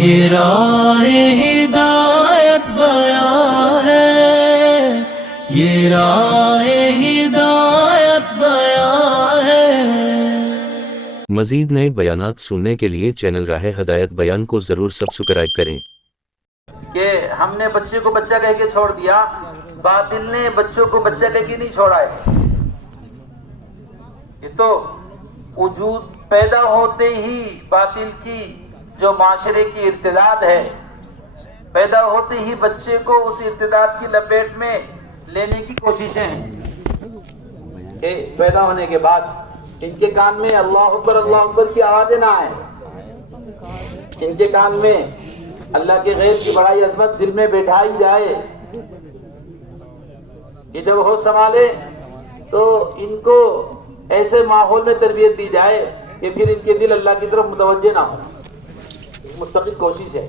یہ راہ ہدایت بیان ہے، یہ راہ ہدایت بیان ہے۔ مزید نئے بیانات سننے کے لیے چینل راہ ہدایت بیان کو ضرور سبسکرائب کریں۔ کہ ہم نے بچے کو بچہ کہہ کے چھوڑ دیا، باطل نے بچوں کو بچہ کہہ کے نہیں چھوڑا ہے۔ یہ تو وجود پیدا ہوتے ہی باطل کی جو معاشرے کی ارتداد ہے، پیدا ہوتے ہی بچے کو اس ارتداد کی لپیٹ میں لینے کی کوششیں ہیں کہ پیدا ہونے کے بعد ان کے کان میں اللہ اکبر کی آوازیں نہ آئیں، ان کے کان میں اللہ کے غیر کی بڑائی عظمت دل میں بیٹھائی جائے۔ یہ جب ہوش سنبھالے تو ان کو ایسے ماحول میں تربیت دی جائے کہ پھر ان کے دل اللہ کی طرف متوجہ نہ ہو۔ مستقل کوشش ہے۔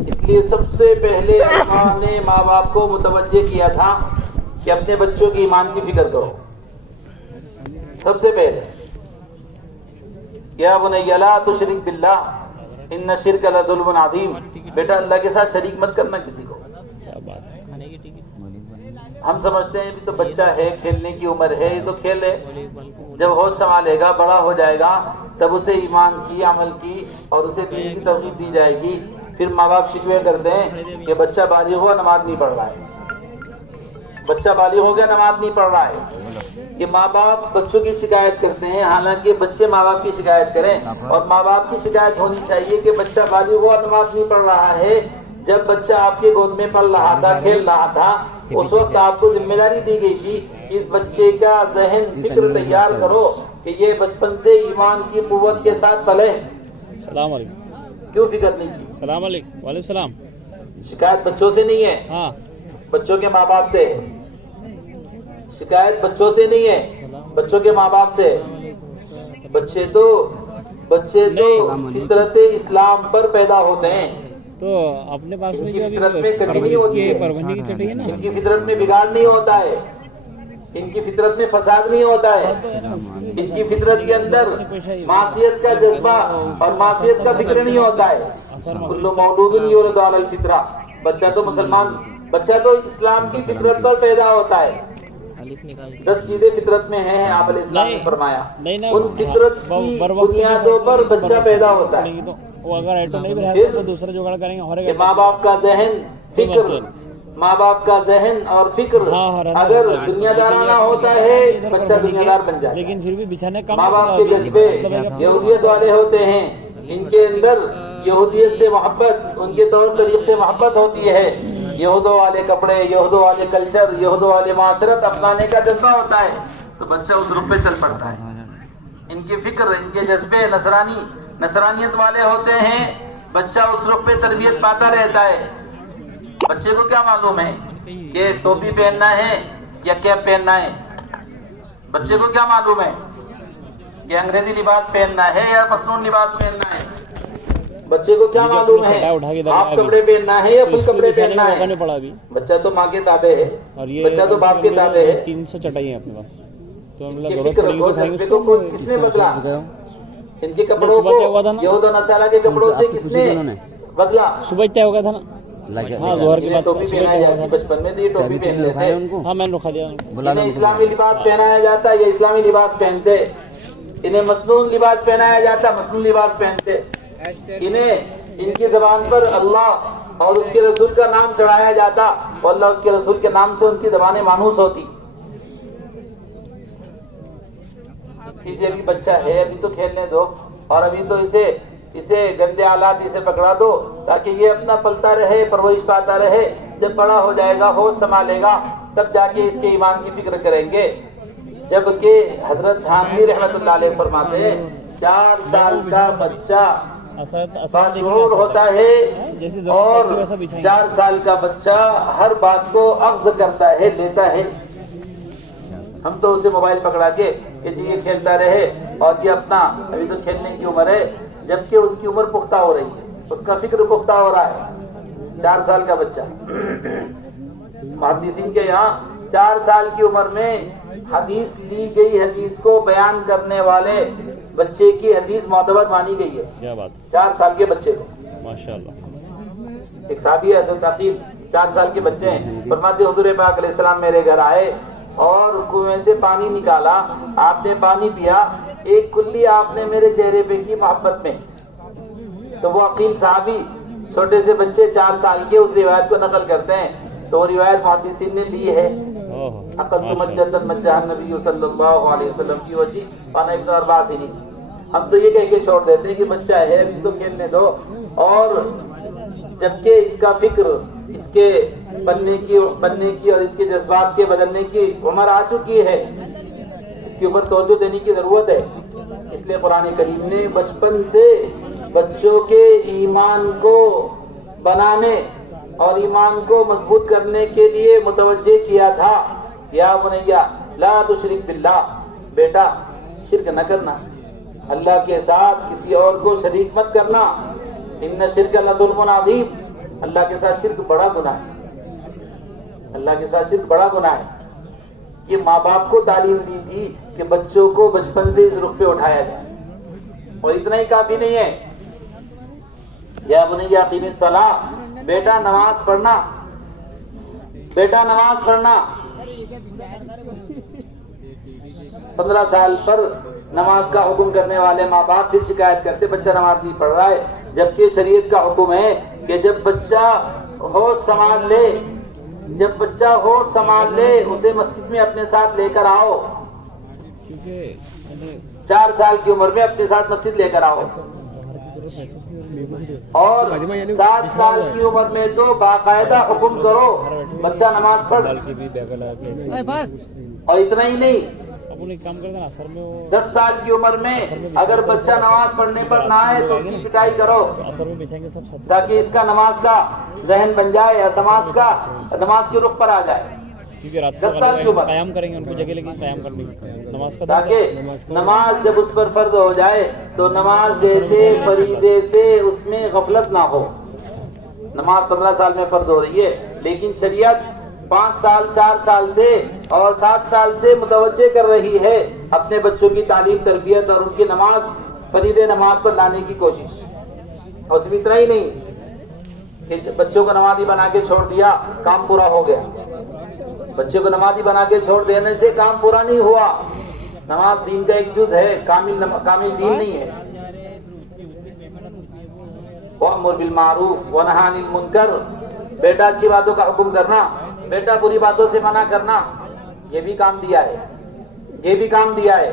اس لیے سب سے پہلے اللہ نے ماں باپ کو متوجہ کیا تھا کہ اپنے بچوں کی ایمان کی فکر کرو۔ سب سے پہلے یا بنی لا تشرک باللہ ان الشرک لظلم عظیم، بیٹا اللہ کے ساتھ شریک مت کرنا کسی کو۔ ہم سمجھتے ہیں تو بچہ ہے، کھیلنے کی عمر ہے، یہ تو کھیلے، جب ہوش سنبھالے گا بڑا ہو جائے گا تب اسے ایمان کی، عمل کی اور اسے دین کی ترغیب دی جائے گی۔ پھر ماں باپ شکوے کرتے ہیں کہ بچہ بالغ ہوا نماز نہیں پڑھ رہا ہے، بچہ بالغ ہو گیا نماز نہیں پڑھ رہا ہے۔ کہ ماں باپ بچوں کی شکایت کرتے ہیں، حالانکہ بچے ماں باپ کی شکایت کریں، اور ماں باپ کی شکایت ہونی چاہیے کہ بچہ بالغ ہوا نماز نہیں پڑھ رہا ہے۔ جب بچہ آپ کے گود میں پل رہا تھا، کھیل رہا تھا، اس وقت آپ کو ذمہ داری دی گئی تھی کہ اس بچے کا ذہن فکر تیار کرو کہ یہ بچپن سے ایمان کی قوت کے ساتھ پلے۔ السلام علیکم۔ کیوں فکر نہیں کی؟ السلام علیکم۔ وعلیکم السلام۔ شکایت بچوں سے نہیں ہے، ہاں، بچوں کے ماں باپ سے ہے۔ شکایت بچوں سے نہیں ہے، بچوں کے ماں باپ سے۔ بچے تو فطرت اسلام پر پیدا ہوتے ہیں، تو اپنے پاس میں جو ابھی فطرت میں کمی ہوتی ہے، پرورش کی چٹی ہے نا، ان کی فطرت میں بگاڑ نہیں ہوتا ہے، ان کی فطرت میں فساد نہیں ہوتا ہے، ان کی فطرت کے اندر معصیت کا جذبہ اور معصیت کا فکر نہیں ہوتا ہے۔ کل مولود یولد علی الفطرہ، بچہ تو اسلام کی فطرت پر پیدا ہوتا ہے۔ 10 چیزیں فطرت میں ہیں، آپ علیہ السلام نے فرمایا، ان فطرت کی بنیادوں پر بچہ پیدا ہوتا ہے۔ وہ اگر ایٹو نہیں رہے تو دوسرا جگاڑ کریں گے۔ ماں باپ کا ذہن، فکر، ماں باپ کا ذہن اور فکر اگر دنیا دارانہ ہوتا ہے، بچہ دنیا دار بن جائے۔ لیکن پھر بھی بچھانے کا ماں باپ کے جذبے یہودیت والے ہوتے ہیں، ان کے اندر یہودیت سے محبت، ان کے طور طریق سے محبت ہوتی ہے، یہودوں والے کپڑے، یہودوں والے کلچر، یہودوں والے معاشرت اپنانے کا جذبہ ہوتا ہے، تو بچہ اس رخ پہ چل پڑتا ہے۔ ان کی فکر، ان کے جذبے نصرانیت والے ہوتے ہیں، بچہ اس رخ پہ تربیت پاتا رہتا ہے۔ بچے کو کیا معلوم ہے کہ ٹوپی پہننا ہے یا کیپ پہننا ہے؟ بچے کو کیا معلوم ہے کہ انگریزی لباس پہننا ہے یا مصنون لباس پہننا ہے؟ بچے کو کیا معلوم ہے ہاف کپڑے پہننا ہے یا فل کپڑے پہننا ہے؟ بچہ تو ماں کے تابع ہے، بچہ تو باپ کے تابع ہے۔ 300 چٹائی ہیں اپنے پاس، تو ہم ان کس نے بدلا؟ ان کے کپڑوں کو یہود و نصارہ کے کپڑوں سے کس نے بدلا؟ صبح طے ہو گیا تھا نا، ہاں ظہر کی بات، ٹوپی پہنائی جاتی، بچپن میں یہ ٹوپی پہنتے تھے۔ ہاں میں نے رکھا دیا۔ انہیں اسلامی لباس پہنایا جاتا، یہ اسلامی لباس پہنتے۔ انہیں مصنون لباس پہنایا جاتا، مصنون لباس پہنتے۔ انہیں ان کی زبان پر اللہ اور اس کے رسول کا نام چڑھایا جاتا، اور اللہ اس کے رسول کے نام سے ان کی زبانیں مانوس ہوتی۔ ابھی بچہ ہے، ابھی تو کھیلنے دو، اور ابھی تو اسے گندے آلات اسے پکڑا دو تاکہ یہ اپنا پلتا رہے، پرورش پاتا رہے۔ جب بڑا ہو جائے گا، ہوش سنبھالے گا، تب جا کے اس کے ایمان کی فکر کریں گے۔ جبکہ حضرت تھانوی رحمۃ اللہ علیہ فرماتے ہیں 4 سال کا بچہ باشعور ہوتا ہے، اور 4 سال کا بچہ ہر بات کو اخذ کرتا ہے، لیتا ہے۔ ہم تو اسے موبائل پکڑا کے کہ جی یہ کھیلتا رہے، اور یہ اپنا ابھی تو کھیلنے کی عمر ہے، جبکہ اس کی عمر پختہ ہو رہی ہے، اس کا فکر پختہ ہو رہا ہے۔ 4 سال کا بچہ، محدثین کے یہاں 4 سال کی عمر میں حدیث لی گئی حدیث کو بیان کرنے والے بچے کی حدیث معتبر مانی گئی ہے. کیا بات. 4 سال کے بچے کو ماشاءاللہ. ایک صحابی ہے حضرت عقیل 4 سال کے بچے ہیں. فرماتے حضور پاک علیہ السلام میرے گھر آئے اور کنویں سے پانی نکالا, آپ نے پانی پیا, ایک کلی آپ نے میرے چہرے پہ کی محبت میں. تو وہ عقیل صحابی چھوٹے سے بچے 4 سال کے اس روایت کو نقل کرتے ہیں. تو وہ روایت محدثین نے لی ہے. نبی صلی اللہ علیہ وسلم کی وجہ پانا ابن اور بات ہی نہیں. ہم تو یہ کہہ کے چھوڑ دیتے ہیں کہ بچہ ہے اس کو کھیلنے دو, اور جبکہ اس کا فکر اس کے بننے کی اور اس کے جذبات کے بدلنے کی عمر آ چکی ہے. اس کے اوپر توجہ دینے کی ضرورت ہے. اس لیے قرآن کریم نے بچپن سے بچوں کے ایمان کو بنانے اور ایمان کو مضبوط کرنے کے لیے متوجہ کیا تھا. یا بنیا لا تشرک باللہ, بیٹا شرک نہ کرنا, اللہ کے ساتھ کسی اور کو شریک مت کرنا. ان شرک لظلم عظیم, اللہ کے ساتھ شرک بڑا گناہ ہے. اللہ کے ساتھ شرک بڑا گناہ ہے. یہ ماں باپ کو تعلیم دی تھی کہ بچوں کو بچپن سے اس رخ پہ اٹھایا جائے. اور اتنا ہی کافی نہیں ہے. یا بنیا اقیم الصلاۃ, بیٹا نماز پڑھنا, بیٹا نماز پڑھنا. 15 سال پر نماز کا حکم کرنے والے ماں باپ پھر شکایت کرتے بچہ نماز نہیں پڑھ رہا ہے, جبکہ شریعت کا حکم ہے کہ جب بچہ ہوش سنبھال لے اسے مسجد میں اپنے ساتھ لے کر آؤ. 4 سال کی عمر میں اپنے ساتھ مسجد لے کر آؤ, اور 7 سال کی عمر میں تو باقاعدہ حکم کرو بچہ نماز پڑھ. اور اتنا ہی نہیں, 10 سال کی عمر میں اگر بچہ نماز پڑھنے پر نہ آئے تو اس کی پٹائی کرو, تاکہ اس کا نماز کا ذہن بن جائے اور نماز کے رخ پر آ جائے. 10 سال کی عمر قیام کریں گے ان کو جگہ لگی قیام کرنے کی نماز کا, تاکہ نماز جب اس پر فرض ہو جائے تو نماز جیسے فریضے سے اس میں غفلت نہ ہو. نماز 15 سال میں فرض ہو رہی ہے, لیکن شریعت 5 سال 4 سال سے اور 7 سال سے متوجہ کر رہی ہے اپنے بچوں کی تعلیم تربیت اور ان کی نماز فریضے نماز پر لانے کی کوشش. اور صرف اتنا ہی نہیں کہ بچوں کو نمازی بنا کے چھوڑ دیا کام پورا ہو گیا. بچے کو نمازی بنا کے چھوڑ دینے سے کام پورا نہیں ہوا. نماز دین کا ایک جز ہے, کامل دین نہیں ہے. وَأْمُرْ بِالْمَعْرُوفِ وَنَهَى عَنِ الْمُنكَرِ, بیٹا اچھی باتوں کا حکم کرنا, بیٹا بری باتوں سے منع کرنا, یہ بھی کام دیا ہے.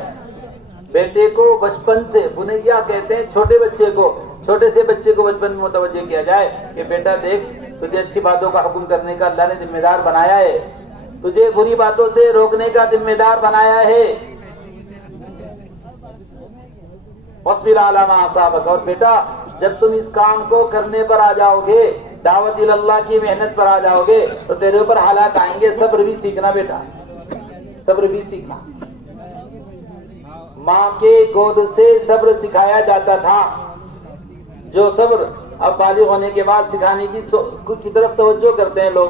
بیٹے کو بچپن سے, بنیا کہتے ہیں چھوٹے سے بچے کو بچپن میں متوجہ کیا جائے کہ بیٹا دیکھ, تجھے اچھی باتوں کا حکم کرنے کا اللہ نے ذمہ دار بنایا ہے, تجھے بری باتوں سے روکنے کا ذمہ دار بنایا ہے. وَاصْبِرْ عَلَىٰ مَا أَصَابَكَ, اور بیٹا جب تم اس کام کو کرنے پر آ جاؤ گے, دعوت اللہ کی محنت پر آ جاؤ گے, تو تیرے اوپر حالات آئیں گے. صبر بھی سیکھنا بیٹا, صبر بھی سیکھنا. ماں کے گود سے صبر سکھایا جاتا تھا, جو صبر اب بالغ ہونے کے بعد سکھانے کی طرف توجہ کرتے ہیں لوگ.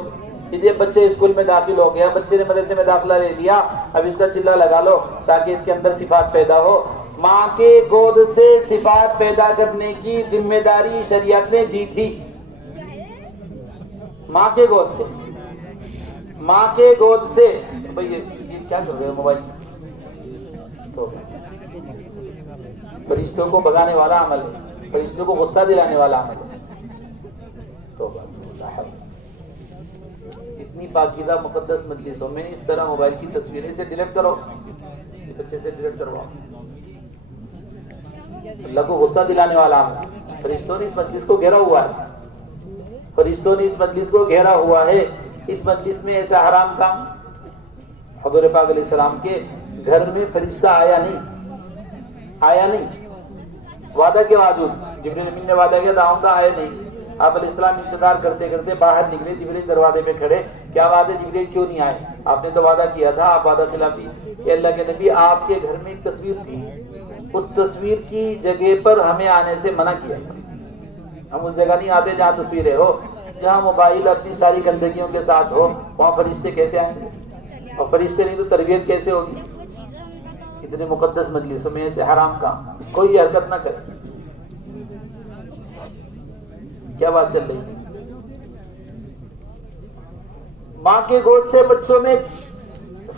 یہ بچے اسکول میں داخل ہو گیا, بچے نے مدرسے میں داخلہ لے لیا, اب اس کا چلہ لگا لو تاکہ اس کے اندر صفات پیدا ہو. ماں کے گود سے صفات پیدا کرنے کی ذمہ داری شریعت نے دی تھی. ماں کے گود سے بھائی یہ کیا کر رہے ہو موبائل, تو فرشتوں کو بھگانے والا عمل ہے, فرشتوں کو غصہ دلانے والا عمل ہے. تو اتنی پاکیزہ مقدس مجلسوں میں اس طرح موبائل کی تصویریں سے ڈیلیٹ کرو, بچے سے ڈیلیٹ کرواؤ. اللہ کو غصہ دلانے والا عمل. فرشتوں نے اس مجلس کو گھیرا ہوا ہے, اس مجلس میں ایسا حرام کام. حضور پاک علیہ السلام کے گھر میں فرشتہ آیا نہیں, وعدہ کے باوجود. جبریل امین نے وعدہ کیا داؤں کا, آیا نہیں. آپ علیہ السلام انتظار کرتے کرتے باہر نکلے, جبریل دروازے پہ کھڑے, کیا بات ہے جبریل کیوں نہیں آئے؟ آپ نے تو وعدہ کیا تھا, آپ وعدہ خلافی. کہ اللہ کے نبی آپ کے گھر میں ایک تصویر تھی, اس تصویر کی جگہ پر ہمیں آنے سے منع کیا. ہم اس جگہ نہیں آتے جہاں تصویریں ہو, جہاں موبائل اپنی ساری گندگیوں کے ساتھ ہو, وہاں فرشتے کیسے آئیں گے؟ اور فرشتے نہیں تو تربیت کیسے ہوگی؟ اتنے مقدس مجلسوں میں ایسے حرام کام کوئی حرکت نہ کرے. کیا بات چل رہی ہے؟ ماں کے گود سے بچوں میں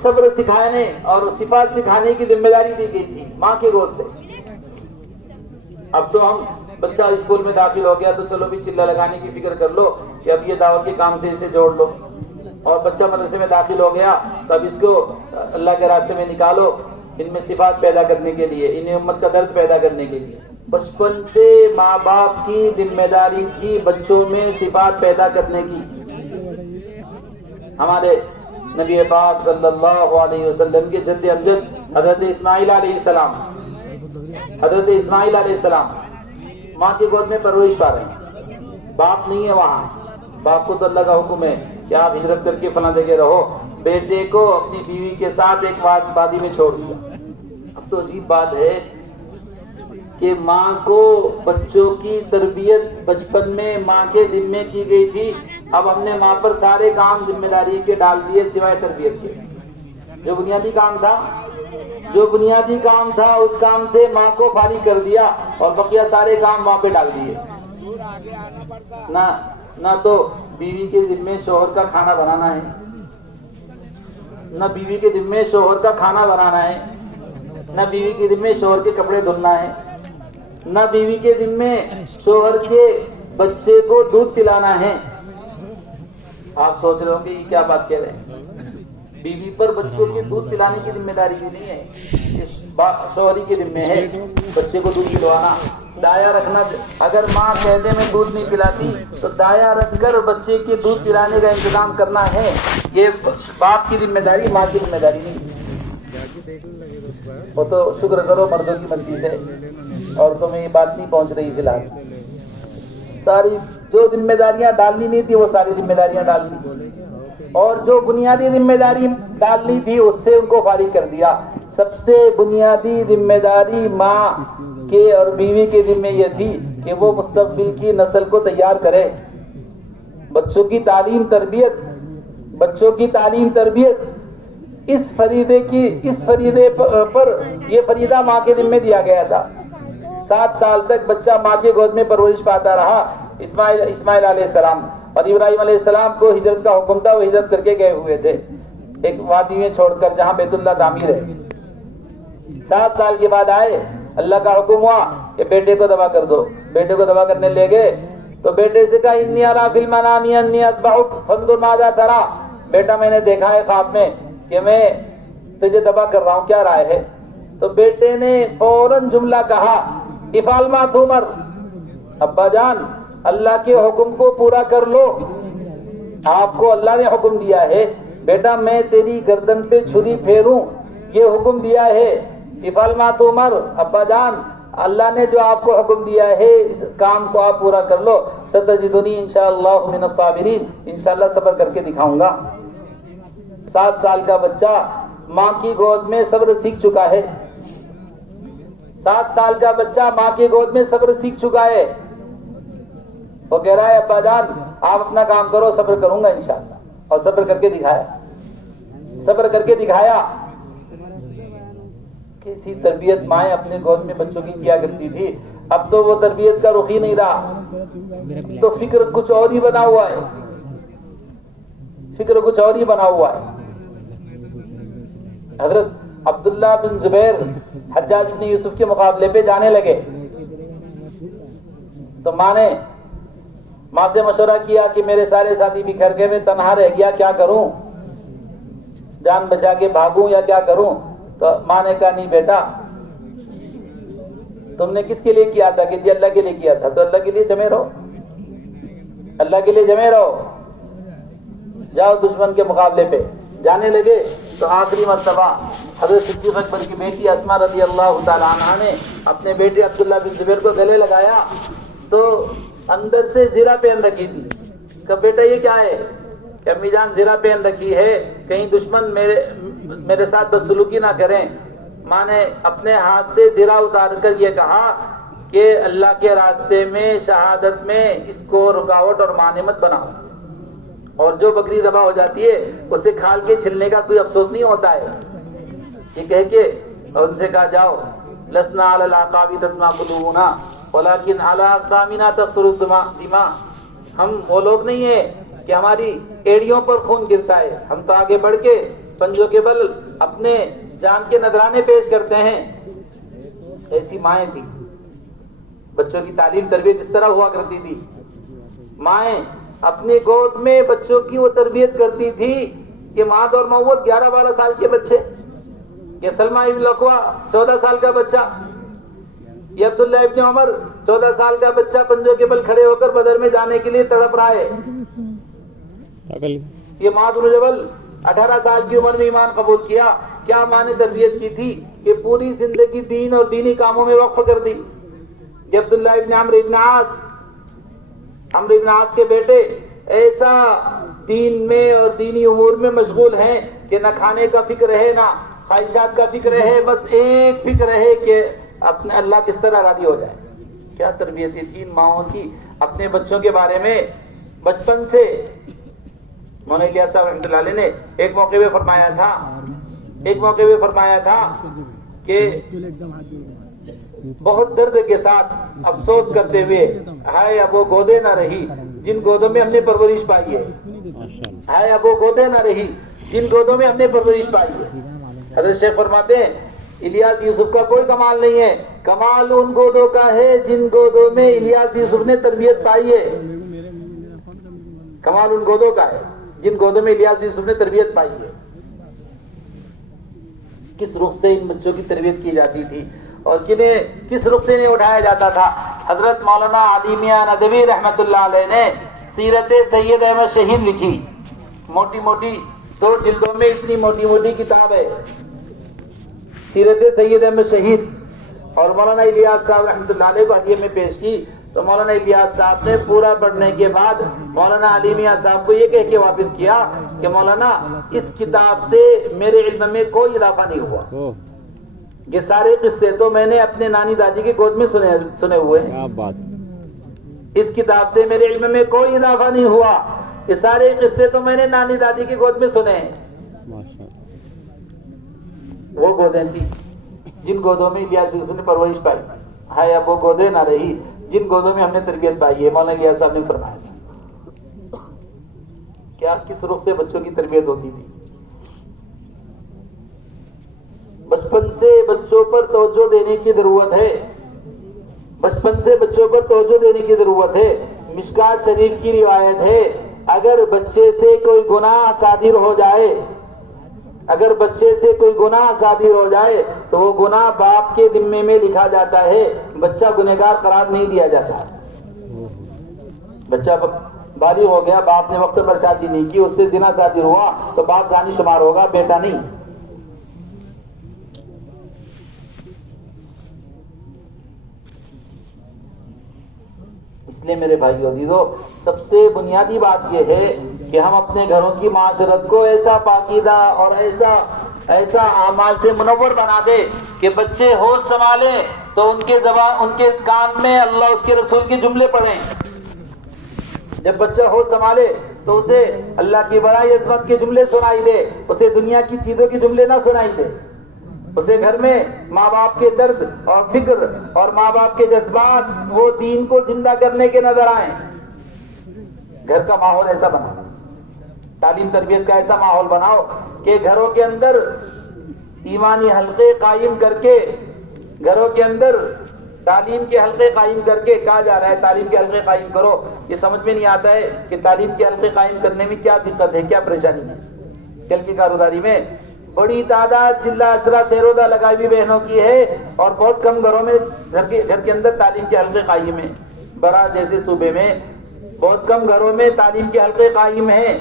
صبر سکھانے اور صفات سکھانے کی ذمہ داری دی گئی تھی ماں کے گود سے. اب تو ہم بچہ اسکول میں داخل ہو گیا تو چلو بھی چلا لگانے کی فکر کر لو کہ اب یہ دعوت کے کام سے اسے جوڑ لو. اور بچہ مدرسے میں داخل ہو گیا تو اب اس کو اللہ کے راستے میں نکالو ان میں صفات پیدا کرنے کے لیے, انہیں امت کا درد پیدا کرنے کے لیے. بچپن سے ماں باپ کی ذمہ داری تھی بچوں میں صفات پیدا کرنے کی. ہمارے نبی پاک صلی اللہ علیہ وسلم کے جد امجد حضرت اسماعیل علیہ السلام ماں کی گود میں پرورش پا رہے ہیں. باپ نہیں ہے وہاں, باپ کو تو اللہ کا حکم ہے کہ آپ ہجرت کر کے فلاں جگہ رہو. بیٹے کو اپنی بیوی کے ساتھ ایک وادی میں چھوڑ دیا. اب تو عجیب بات ہے کہ ماں کو بچوں کی تربیت بچپن میں ماں کے ذمے کی گئی تھی. اب ہم نے ماں پر سارے کام ذمہ داری کے ڈال دیے سوائے تربیت کے. جو بنیادی کام تھا اس کام سے ماں کو فارغ کر دیا اور بقیہ سارے کام ماں پہ ڈال دیے. نہ تو بیوی کے ذمے شوہر کا کھانا بنانا ہے, نہ بیوی کے ذمے شوہر کا کھانا بنانا ہے, نہ بیوی کے ذمے شوہر کے کپڑے دھلنا ہے, نہ بیوی کے ذمے شوہر کے بچے کو دودھ پلانا ہے. آپ سوچ رہے ہوں کہ یہ کیا بات کہہ رہے ہیں؟ بیوی پر بچوں کے دودھ پلانے کی ذمہ داری بھی نہیں ہے, شوہری کے ذمے ہے بچے کو دودھ پلوانا, دایا رکھنا. اگر ماں قیدے میں دودھ نہیں پلاتی تو دایا رکھ کر بچے کے دودھ پلانے کا انتظام کرنا ہے. یہ باپ کی ذمہ داری, ماں کی ذمہ داری نہیں. وہ تو شکر کرو مردوں کی مسجد ہے, عورتوں میں یہ بات نہیں پہنچ رہی. فی الحال ساری جو ذمہ داریاں ڈالنی نہیں تھی وہ ساری ذمہ داریاں ڈال دی, اور جو بنیادی ذمہ داری ڈالنی تھی اس سے ان کو فارغ کر دیا. سب سے بنیادی ذمہ داری ماں کے اور بیوی کے ذمہ یہ تھی کہ وہ مستقبل کی نسل کو تیار کرے. بچوں کی تعلیم تربیت اس فریضے پر یہ فریضہ ماں کے ذمہ دیا گیا تھا. 7 سال تک بچہ ماں کے گود میں پرورش پاتا رہا. اسماعیل علیہ السلام اور ابراہیم علیہ السلام کو ہجرت کا حکم تھا, وہ ہجرت کر کے گئے ہوئے تھے ایک وادی میں چھوڑ کر جہاں بیت اللہ تعمیر ہے. 7 سال کے بعد آئے, اللہ کا حکم ہوا کہ بیٹے کو ذبح کر دو. بیٹے کو ذبح کرنے لے گئے تو بیٹے سے کہا انی ارا فی المنام انی اذبحک فانظر ماذا ترى. بیٹا میں نے دیکھا ہے خواب میں کہ میں تجھے ذبح کر رہا ہوں, کیا رائے ہے؟ تو بیٹے نے فوراً جملہ کہا افعل ما تؤمر. ابا جان اللہ کے حکم کو پورا کر لو, آپ کو اللہ نے حکم دیا ہے. بیٹا میں تیری گردن پہ چھری پھیروں یہ حکم دیا ہے. افعل ما تؤمر. ابا جان اللہ نے جو آپ کو حکم دیا ہے اس کام کو آپ پورا کر لو. ستجدنی انشاءاللہ من الصابرین, انشاءاللہ صبر کر کے دکھاؤں گا. 7 سال کا بچہ ماں کی گود میں صبر سیکھ چکا ہے. 7 سال کا بچہ ماں کی گود میں صبر سیکھ چکا ہے. وہ کہہ رہا ہے ابا جان آپ اپنا کام کرو, صبر کروں گا انشاءاللہ. اور صبر کر کے دکھایا. کیسی تربیت مائیں اپنے گود میں بچوں کی کیا کرتی تھی. اب تو وہ تربیت کا رخ ہی نہیں رہا, تو فکر کچھ اور ہی بنا ہوا ہے. حضرت عبداللہ بن زبیر حجاج بن یوسف کے مقابلے پہ جانے لگے تو ماں سے مشورہ کیا کہ میرے سارے ساتھی بکھر گئے, میں تنہا رہ گیا, کیا کروں؟ جان بچا کے بھاگوں یا کیا کروں؟ تو ماں نے کہا نہیں بیٹا, تم نے کس کے لیے کیا تھا؟ کہ اللہ کے لیے کیا تھا, تو اللہ کے لیے جمے رہو. جاؤ دشمن کے مقابلے پہ. جانے لگے تو آخری مرتبہ حضرت صدیق اکبر کی بیٹی اسما رضی اللہ تعالی عنہا نے اپنے بیٹے عبداللہ بن زبیر کو گلے لگایا تو اندر سے زرہ پہن رکھی تھی. کہ بیٹا یہ کیا ہے؟ کہ امی جان زرہ پہن رکھی ہے, کہیں دشمن میرے ساتھ بدسلوکی نہ کریں. ماں نے اپنے ہاتھ سے زرہ اتار کر یہ کہا کہ اللہ کے راستے میں شہادت میں اس کو رکاوٹ اور مانع مت بناؤ. اور جو بکری ذبح ہو جاتی ہے اسے کھال کے چھلنے کا کوئی افسوس نہیں ہوتا ہے. یہ کہہ کے اور ان سے کہا جاؤ لسنا علی العقاب تسمع قلوبنا ولکن علی اقدامنا تقطر الدماء. ہم وہ لوگ نہیں ہیں کہ ہماری ایڑیوں پر خون گرتا ہے، ہم تو آگے بڑھ کے پنجوں کے بل اپنے جان کے نذرانے پیش کرتے ہیں. ایسی مائیں تھی. بچوں کی تعلیم تربیت اس طرح ہوا کرتی تھی. مائیں اپنی گود میں بچوں کی وہ تربیت کرتی تھی کہ ماد اور موت 11-12 سال کے بچے، یہ سلمہ ابن الاکوع 14 سال کا بچہ، یہ عبداللہ ابن عمر 14 سال کا بچہ پنجوں کے بل کھڑے ہو کر بدر میں جانے کے لیے تڑپ رہا ہے. یہ معاذ بن جبل 18 سال کی عمر میں ایمان قبول کیا. کیا ماں نے تربیت کی تھی کہ پوری زندگی دین اور دینی کاموں میں وقف کر دی. یہ عبداللہ ابن عمرو ابن عاص کے بیٹے ایسا دین میں اور دینی امور میں مشغول ہیں کہ نہ کھانے کا فکر ہے نہ خواہشات کا فکر ہے، بس ایک فکر ہے کہ اپنے اللہ کس طرح راضی ہو جائے. کیا تربیت تھی ان ماؤں کی اپنے بچوں کے بارے میں بچپن سے. مولانا الیاس صاحب رحمۃ اللہ علیہ نے ایک موقع پہ فرمایا تھا کہ بہت درد کے ساتھ افسوس کرتے ہوئے، ہائے اب وہ گودے نہ رہی جن گودوں میں ہم نے پرورش پائی ہے. ہائے اب وہ گودے نہ رہی جن گودوں میں ہم نے پرورش پائی ہے. حضرت شیخ فرماتے ہیں الیاس یوسف کا کوئی کمال نہیں ہے، کمال ان گودوں کا ہے جن گودوں میں الیاس یوسف نے تربیت پائی ہے. کمال ان گودوں کا ہے جن گودوں میں الیاس یوسف نے تربیت پائی ہے. کس رخ سے ان بچوں کی تربیت کی جاتی تھی اور کنہیں کس رخ سے انہیں اٹھایا جاتا تھا. حضرت مولانا علی میاں ندوی رحمت اللہ علیہ نے سیرت سید احمد شہید لکھی. موٹی موٹی 2 جلدوں میں اتنی موٹی موٹی کتاب ہے سیرت سید احمد شہید. اور مولانا الیاس صاحب رحمۃ اللہ علیہ کو ہدیے میں پیش کی تو مولانا الیاس صاحب نے پورا پڑھنے کے بعد مولانا علی میاں صاحب کو یہ کہہ کے واپس کیا کہ مولانا اس کتاب سے میرے علم میں کوئی اضافہ نہیں ہوا. یہ سارے قصے تو میں نے اپنے نانی دادی کی گود میں سنے ہوئے ہیں. اس کتاب سے میرے علم میں کوئی اضافہ نہیں ہوا. یہ سارے قصے تو میں نے نانی دادی کی گود میں سنے ہیں. وہ گودیں تھی جن گودوں میں الیاس یوسف نے پرورش پائی. ہائے اب وہ گودیں نہ رہی جن گودوں میں ہم نے تربیت پائی ہے. مولانا الیاس صاحب نے فرمایا تھا. کیا کس رخ سے بچوں کی تربیت ہوتی تھی. بچپن سے بچوں پر توجہ دینے کی ضرورت ہے. بچپن سے بچوں پر توجہ دینے کی ضرورت ہے. مشکات شریف کی روایت ہے اگر بچے سے کوئی گناہ صادر ہو جائے ہو جائے تو وہ گناہ باپ کے ذمے میں لکھا جاتا ہے. بچہ گنہگار قرار نہیں دیا جاتا. بچہ بالغ ہو گیا، باپ نے وقت پر شادی نہیں کی، اس سے زنا صادر ہوا تو باپ زانی شمار ہوگا، بیٹا نہیں. اس لیے میرے بھائیو عزیزو سب سے بنیادی بات یہ ہے کہ ہم اپنے گھروں کی معاشرت کو ایسا پاکیزہ اور ایسا اعمال سے منور بنا دے کہ بچے ہوش سنبھالیں تو ان کے کان میں اللہ اس کے رسول کے جملے پڑھیں. جب بچہ ہوش سنبھالے تو اسے اللہ کی بڑائی عظمت کے جملے سنائی دے، اسے دنیا کی چیزوں کے جملے نہ سنائی دے. اسے گھر میں ماں باپ کے درد اور فکر اور ماں باپ کے جذبات وہ دین کو زندہ کرنے کے نظر آئیں. گھر کا ماحول ایسا بناؤ، تعلیم تربیت کا ایسا ماحول بناؤ کہ گھروں کے اندر ایمانی حلقے قائم کر کے، گھروں کے اندر تعلیم کے حلقے قائم کر کے کہا جا رہا ہے تعلیم کے حلقے قائم کرو. یہ سمجھ میں نہیں آتا ہے کہ تعلیم کے حلقے قائم کرنے میں کیا دقت ہے، کیا پریشانی ہے. کل کی کاروباری میں بڑی تعداد چلہ اشرا سیرودا لگائی ہوئی بہنوں کی ہے اور بہت کم گھروں میں گھر کے اندر تعلیم کے حلقے قائم ہیں. برا جیسے صوبے میں بہت کم گھروں میں تعلیم کے حلقے قائم ہیں.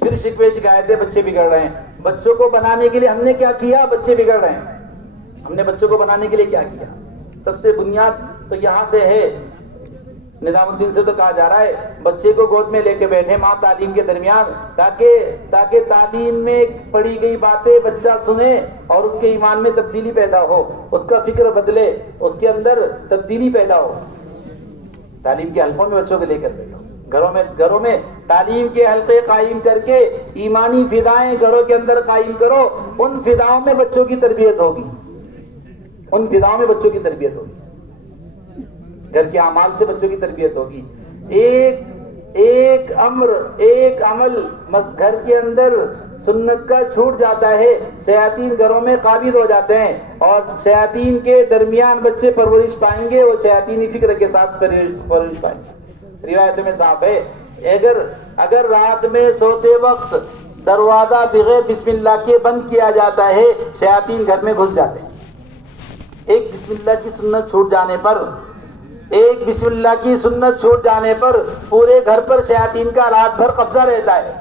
پھر شکوے شکایتیں، بچے بگڑ رہے ہیں. بچوں کو بنانے کے لیے ہم نے کیا کیا؟ بچے بگڑ رہے ہیں. ہم نے بچوں کو بنانے کے لیے کیا کیا؟ سب سے بنیاد تو یہاں سے ہے. نظام الدین سے تو کہا جا رہا ہے بچے کو گود میں لے کے بیٹھے ماں تعلیم کے درمیان تاکہ تعلیم میں پڑھی گئی باتیں بچہ سنے اور اس کے ایمان میں تبدیلی پیدا ہو، اس کا فکر بدلے، اس کے اندر تبدیلی پیدا ہو. تعلیم کے حلقوں میں بچوں کو لے کر بیٹھو. گھروں میں تعلیم کے حلقے قائم کر کے ایمانی فضائیں گھروں کے اندر قائم کرو. ان فضاؤں میں بچوں کی تربیت ہوگی. گھر کے اعمال سے بچوں کی تربیت ہوگی. ایک عمل گھر کے اندر سنت کا چھوٹ جاتا ہے، شیاطین گھروں میں قابض ہو جاتے ہیں اور شیاطین کے درمیان بچے پرورش پائیں گے، وہ شیاطینی فکر کے ساتھ پرورش پائیں گے. روایت میں صاف ہے اگر رات میں سوتے وقت دروازہ بغیر بسم اللہ کے بند کیا جاتا ہے، شیاطین گھر میں گھس جاتے ہیں. ایک بسم اللہ کی سنت چھوٹ جانے پر پورے گھر پر شیاطین کا رات بھر قبضہ رہتا ہے.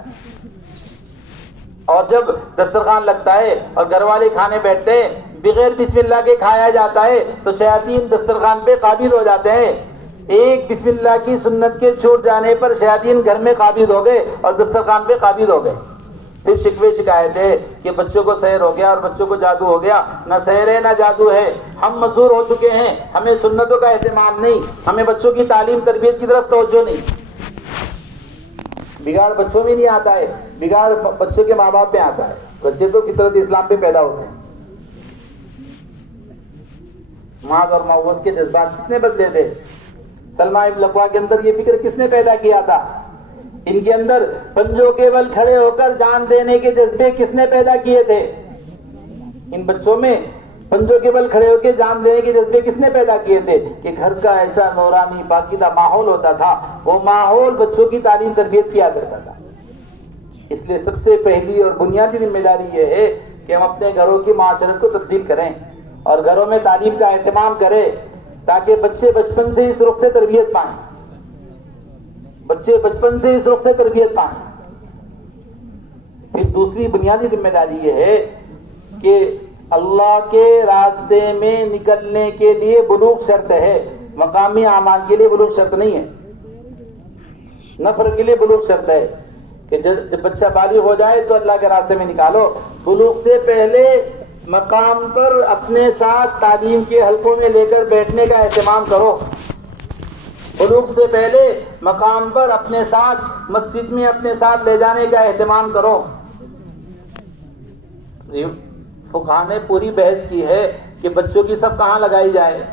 اور جب دسترخوان لگتا ہے اور گھر والے کھانے بیٹھتے ہیں، بغیر بسم اللہ کے کھایا جاتا ہے تو شیاطین دسترخوان پہ قابض ہو جاتے ہیں. ایک بسم اللہ کی سنت کے چھوٹ جانے پر شیاطین گھر میں قابض ہو گئے اور دسترخوان پہ قابض ہو گئے. پھر شکوے شکایت ہے کہ بچوں کو سحر ہو گیا اور بچوں کو جادو ہو گیا. نہ سحر ہے نہ جادو ہے، ہم مسحور ہو چکے ہیں. ہمیں سنتوں کا اہتمام نہیں، ہمیں بچوں کی تعلیم تربیت کی طرف توجہ نہیں. بگاڑ بچوں میں نہیں آتا ہے، بگاڑ بچوں کے ماں باپ میں آتا ہے. بچے تو فطرت اسلام پہ پیدا ہوتے ہیں. ماں اور معوت کے جذبات کس نے بدلے تھے؟ سلمہ ابن الاکوع کے اندر یہ فکر کس نے پیدا کیا تھا؟ ان کے اندر پنجوں کے بل کھڑے ہو کر جان دینے کے جذبے کس نے پیدا کیے تھے؟ ان بچوں میں پنجوں کے بل کھڑے ہو کے جان دینے کے جذبے کس نے پیدا کیے تھے؟ کہ گھر کا ایسا نورانی پاکیزہ ماحول ہوتا تھا، وہ ماحول بچوں کی تعلیم تربیت کیا کرتا تھا. اس لیے سب سے پہلی اور بنیادی ذمہ داری یہ ہے کہ ہم اپنے گھروں کی معاشرت کو تبدیل کریں اور گھروں میں تعلیم کا اہتمام کریں تاکہ بچے بچپن سے اس رخ سے تربیت پائیں. پھر دوسری بنیادی ذمہ داری یہ ہے کہ اللہ کے راستے میں نکلنے کے لیے بلوغ شرط ہے، مقامی اعمال کے لیے بلوغ شرط نہیں ہے. نفر کے لیے بلوغ شرط ہے کہ جب بچہ بالغ ہو جائے تو اللہ کے راستے میں نکالو. بلوغ سے پہلے مقام پر اپنے ساتھ تعلیم کے حلقوں میں لے کر بیٹھنے کا اہتمام کرو. بلوغ سے پہلے مقام پر اپنے ساتھ مسجد میں اپنے ساتھ لے جانے کا اہتمام کرو. فقہاء نے پوری بحث کی ہے کہ بچوں کی صف کہاں لگائی جائے.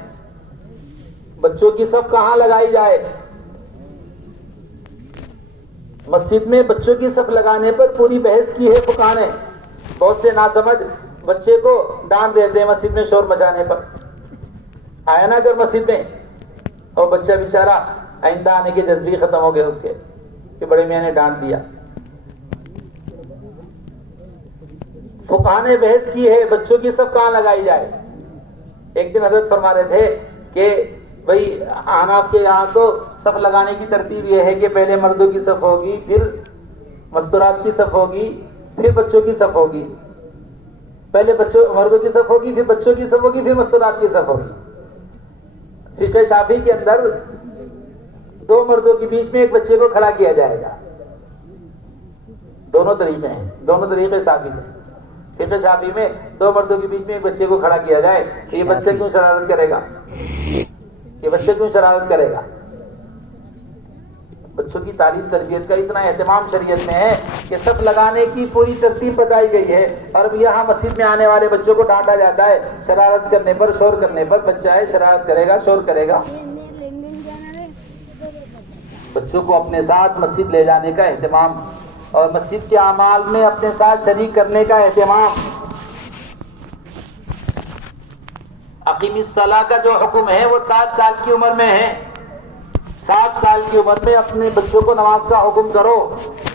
مسجد میں بچوں کی صف لگانے پر پوری بحث کی ہے فقہاء نے. بہت سے ناسمجھ بچے کو ڈانٹ دیتے ہیں مسجد میں شور مچانے پر. آیا نا اگر مسجد میں اور بچہ بیچارہ آئندہ آنے کے جذبے ختم ہو گئے اس کے کہ بڑے میاں نے ڈانٹ دیا. فقہاء نے بحث کی ہے بچوں کی صف کہاں لگائی جائے. ایک دن حضرت فرما رہے تھے کہ بھئی احناف کے یہاں تو صف لگانے کی ترتیب یہ ہے کہ پہلے مردوں کی صف ہوگی، پھر مستورات کی صف ہوگی، پھر بچوں کی صف ہوگی. پہلے مردوں کی صف ہوگی، پھر بچوں کی صف ہوگی، پھر مستورات کی صف ہوگی. فقہ شافعی کے اندر دو مردوں کے بیچ میں ایک بچے کو کھڑا کیا جائے گا. دونوں طریقے ثابت ہیں. فقہ شافعی میں دو مردوں کے بیچ میں ایک بچے کو کھڑا کیا جائے. یہ بچہ کیوں شرارت کرے گا؟ بچوں کی تعلیم تربیت کا اتنا اہتمام شریعت میں ہے کہ صف لگانے کی پوری ترتیب بتائی گئی ہے. اور اب یہاں مسجد میں آنے والے بچوں کو ڈانٹا جاتا ہے شرارت کرنے پر، شور کرنے پر. بچہ ہے، شرارت کرے گا، شور کرے گا. بچوں کو اپنے ساتھ مسجد لے جانے کا اہتمام اور مسجد کے اعمال میں اپنے ساتھ شریک کرنے کا اہتمام. اقیم الصلاۃ کا جو حکم ہے وہ 7 سال کی عمر میں ہے. 7 سال کی عمر میں اپنے بچوں کو نماز کا حکم کرو.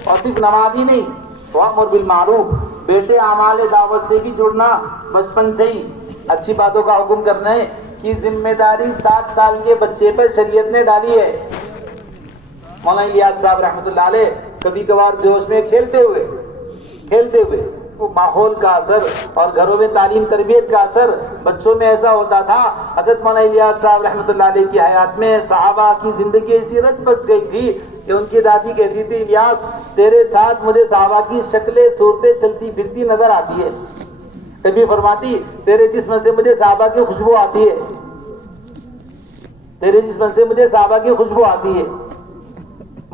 اور صرف نماز ہی نہیں، وامر بالمعروف، بیٹے اعمال دعوت سے بھی جڑنا. بچپن سے ہی اچھی باتوں کا حکم کرنے کی ذمہ داری 7 سال کے بچے پر شریعت نے ڈالی ہے. مولانا الیاس صاحب رحمۃ اللہ علیہ کبھی کبھار جوش میں کھیلتے ہوئے وہ ماحول کا اثر اور گھروں میں تعلیم تربیت کا اثر بچوں میں ایسا ہوتا تھا. حضرت مولانا الیاس صاحب رحمۃ اللہ علیہ کی حیات میں صحابہ کی زندگی ایسی رچ بس گئی تھی کہ ان کی دادی کہتی تھی الیاس تیرے ساتھ مجھے صحابہ کی شکلیں صورتیں چلتی پھرتی نظر آتی ہے. کبھی فرماتی تیرے جسم سے مجھے صحابہ کی خوشبو آتی ہے.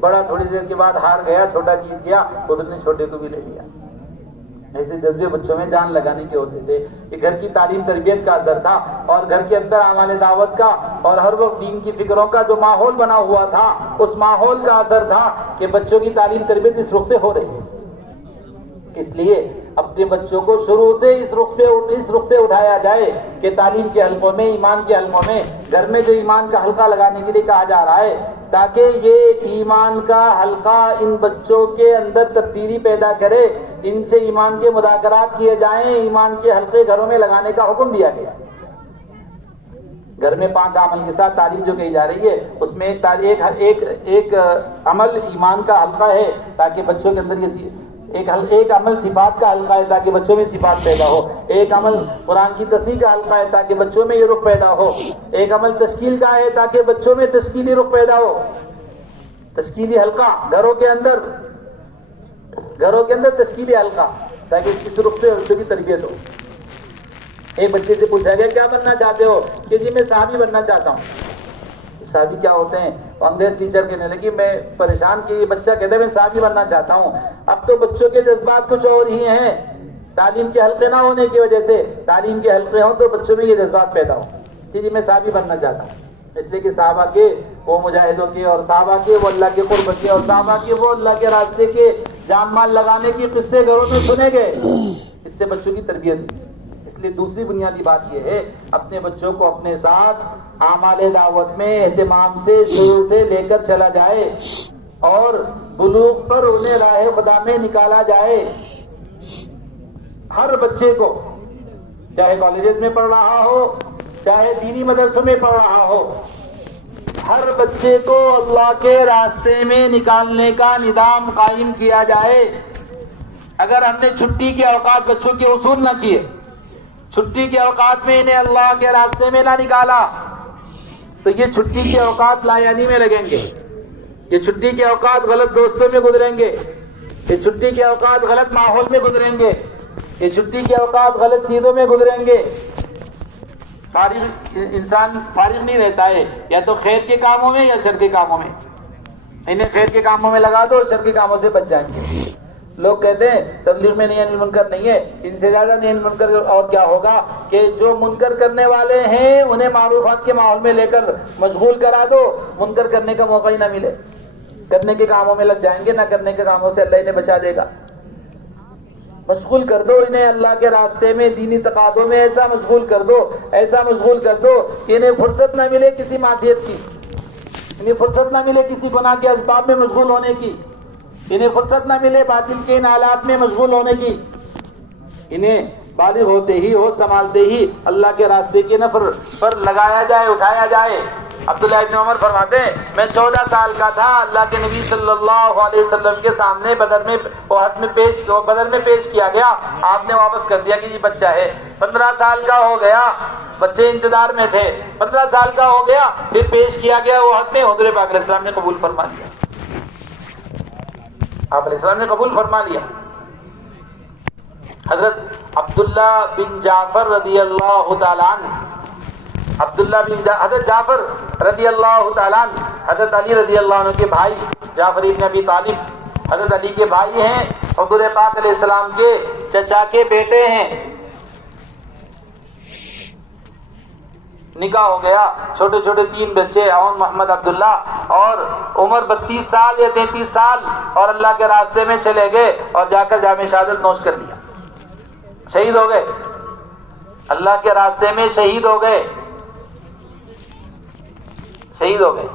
بڑا تھوڑی دیر کے بعد ہار گیا, چھوٹا جیت گیا, خود نے چھوٹے کو بھی لے لیا. ایسے جذبے بچوں میں جان لگانے کے ہوتے تھے. کہ گھر کی تعلیم تربیت کا اثر تھا, اور گھر کے اندر اعمال دعوت کا اور ہر وقت دین کی فکروں کا جو ماحول بنا ہوا تھا, اس ماحول کا اثر تھا کہ بچوں کی تعلیم تربیت اس رخ سے ہو رہی ہے. اس لیے اپنے بچوں کو شروع سے اس رخ سے اٹھایا جائے کہ تعلیم کے حلقوں میں, ایمان کے حلقوں میں, گھر میں جو ایمان کا حلقہ لگانے کے لیے کہا جا رہا ہے, تاکہ یہ ایمان کا حلقہ ان بچوں کے اندر تبدیلی پیدا کرے, ان سے ایمان کے مذاکرات کیے جائیں, ایمان کے حلقے گھروں میں لگانے کا حکم دیا گیا. گھر میں 5 عمل کے ساتھ تعلیم جو کہی جا رہی ہے, اس میں ایک عمل ایمان کا حلقہ ہے تاکہ بچوں کے اندر یہ ایک عمل صفات کا حلقہ ہے تاکہ بچوں میں صفات پیدا ہو, ایک عمل قرآن کی تصحیح کا حلقہ ہے تاکہ بچوں میں یہ رخ پیدا ہو, ایک عمل تشکیل کا ہے تاکہ بچوں میں تشکیلی رخ پیدا ہو. تشکیلی حلقہ گھروں کے اندر تشکیلی حلقہ تاکہ اس رخ سے بچوں کی تربیت ہو. ایک بچے سے پوچھا گیا کیا بننا چاہتے ہو, کہ جی میں صحابی بننا چاہتا ہوں. صحابی کیا ہوتے ہیں؟ انگریز ٹیچر کہنے لگی, میں پریشان کی, یہ بچہ کہتا ہے میں صحابی بننا چاہتا ہوں. اب تو بچوں کے جذبات کچھ اور ہی ہیں, تعلیم کے حلقے نہ ہونے کی وجہ سے. تعلیم کے حلقے ہوں تو بچوں میں یہ جذبات پیدا ہوں کہ جی میں صحابی بننا چاہتا ہوں. اس لیے کہ صحابہ کے وہ مجاہدوں کے, اور صحابہ کے وہ اللہ کے قرب کے, اور صحابہ کے وہ اللہ کے راستے کے جان مال لگانے کے قصے گھروں میں سنے گئے. اس سے بچوں کی تربیت ہوئی. دوسری بنیادی بات یہ ہے, اپنے بچوں کو اپنے ساتھ اعمال دعوت میں اہتمام سے شروع سے لے کر چلا جائے, اور بلوغ پر انہیں راہ خدا میں نکالا جائے. ہر بچے کو, چاہے کالجز میں پڑھ رہا ہو, چاہے دینی مدرسوں میں پڑھ رہا ہو, ہر بچے کو اللہ کے راستے میں نکالنے کا نظام قائم کیا جائے. اگر ہم نے چھٹی کے اوقات بچوں کے اصول نہ کیے, چھٹی کے اوقات میں انہیں اللہ کے راستے میں نہ نکالا, تو یہ چھٹی کے اوقات لایانی میں لگیں گے, یہ چھٹی کے اوقات غلط دوستوں میں گزریں گے, یہ چھٹی کے اوقات غلط ماحول میں گزریں گے, یہ چھٹی کے اوقات غلط چیزوں میں گزریں گے. انسان فارغ نہیں رہتا ہے, یا تو خیر کے کاموں میں یا شر کے کاموں میں. انہیں خیر کے کاموں میں لگا دو, شر کے کاموں سے بچ جائیں گے. لوگ کہتے ہیں تبلیغ میں نہی انل منکر نہیں ہے, ان سے زیادہ نہی انل منکر. اور کیا ہوگا کہ جو منکر کرنے والے ہیں انہیں معروفات کے ماحول میں لے کر مشغول کرا دو, منکر کرنے کا موقع ہی نہ ملے. کرنے کے کاموں میں لگ جائیں گے, نہ کرنے کے کاموں سے اللہ انہیں بچا دے گا. مشغول کر دو انہیں اللہ کے راستے میں, دینی تقاضوں میں ایسا مشغول کر دو, ایسا مشغول کر دو کہ انہیں فرصت نہ ملے کسی معصیت کی, انہیں فرصت نہ ملے کسی گناہ کے اسباب میں مشغول ہونے کی, انہیں فرصت نہ ملے باطل کے ان حالات میں مشغول ہونے کی. انہیں بالغ ہوتے ہی, ہوش سنبھالتے ہی اللہ کے راستے کے نفر پر لگایا جائے, اٹھایا جائے. عبداللہ ابن عمر فرماتے ہیں میں 14 سال کا تھا, اللہ کے نبی صلی اللہ علیہ وسلم کے سامنے بدر میں پیش کیا گیا, آپ نے واپس کر دیا کہ یہ بچہ ہے. 15 سال کا ہو گیا, بچے انتظار میں تھے, 15 سال کا ہو گیا, پھر پیش کیا گیا احد میں, حضور پاک علیہ السلام نے قبول فرما لیا. آپ علیہ السلام نے قبول فرما لیا. حضرت عبداللہ بن جعفر رضی اللہ تعالیٰ عنہ, حضرت جعفر رضی اللہ تعالیٰ عنہ حضرت علی رضی اللہ عنہ کے بھائی, جعفر ابن ابی طالب حضرت علی کے بھائی ہیں, حضور پاک علیہ السلام کے چچا کے بیٹے ہیں. نکاح ہو گیا, چھوٹے چھوٹے 3 بچے, عون, محمد, عبداللہ, اور عمر 32 سال یا 33 سال, اور اللہ کے راستے میں چلے گئے اور جا کر جام شہادت نوش کر دیا. شہید ہو گئے, اللہ کے راستے میں شہید ہو گئے, شہید ہو گئے.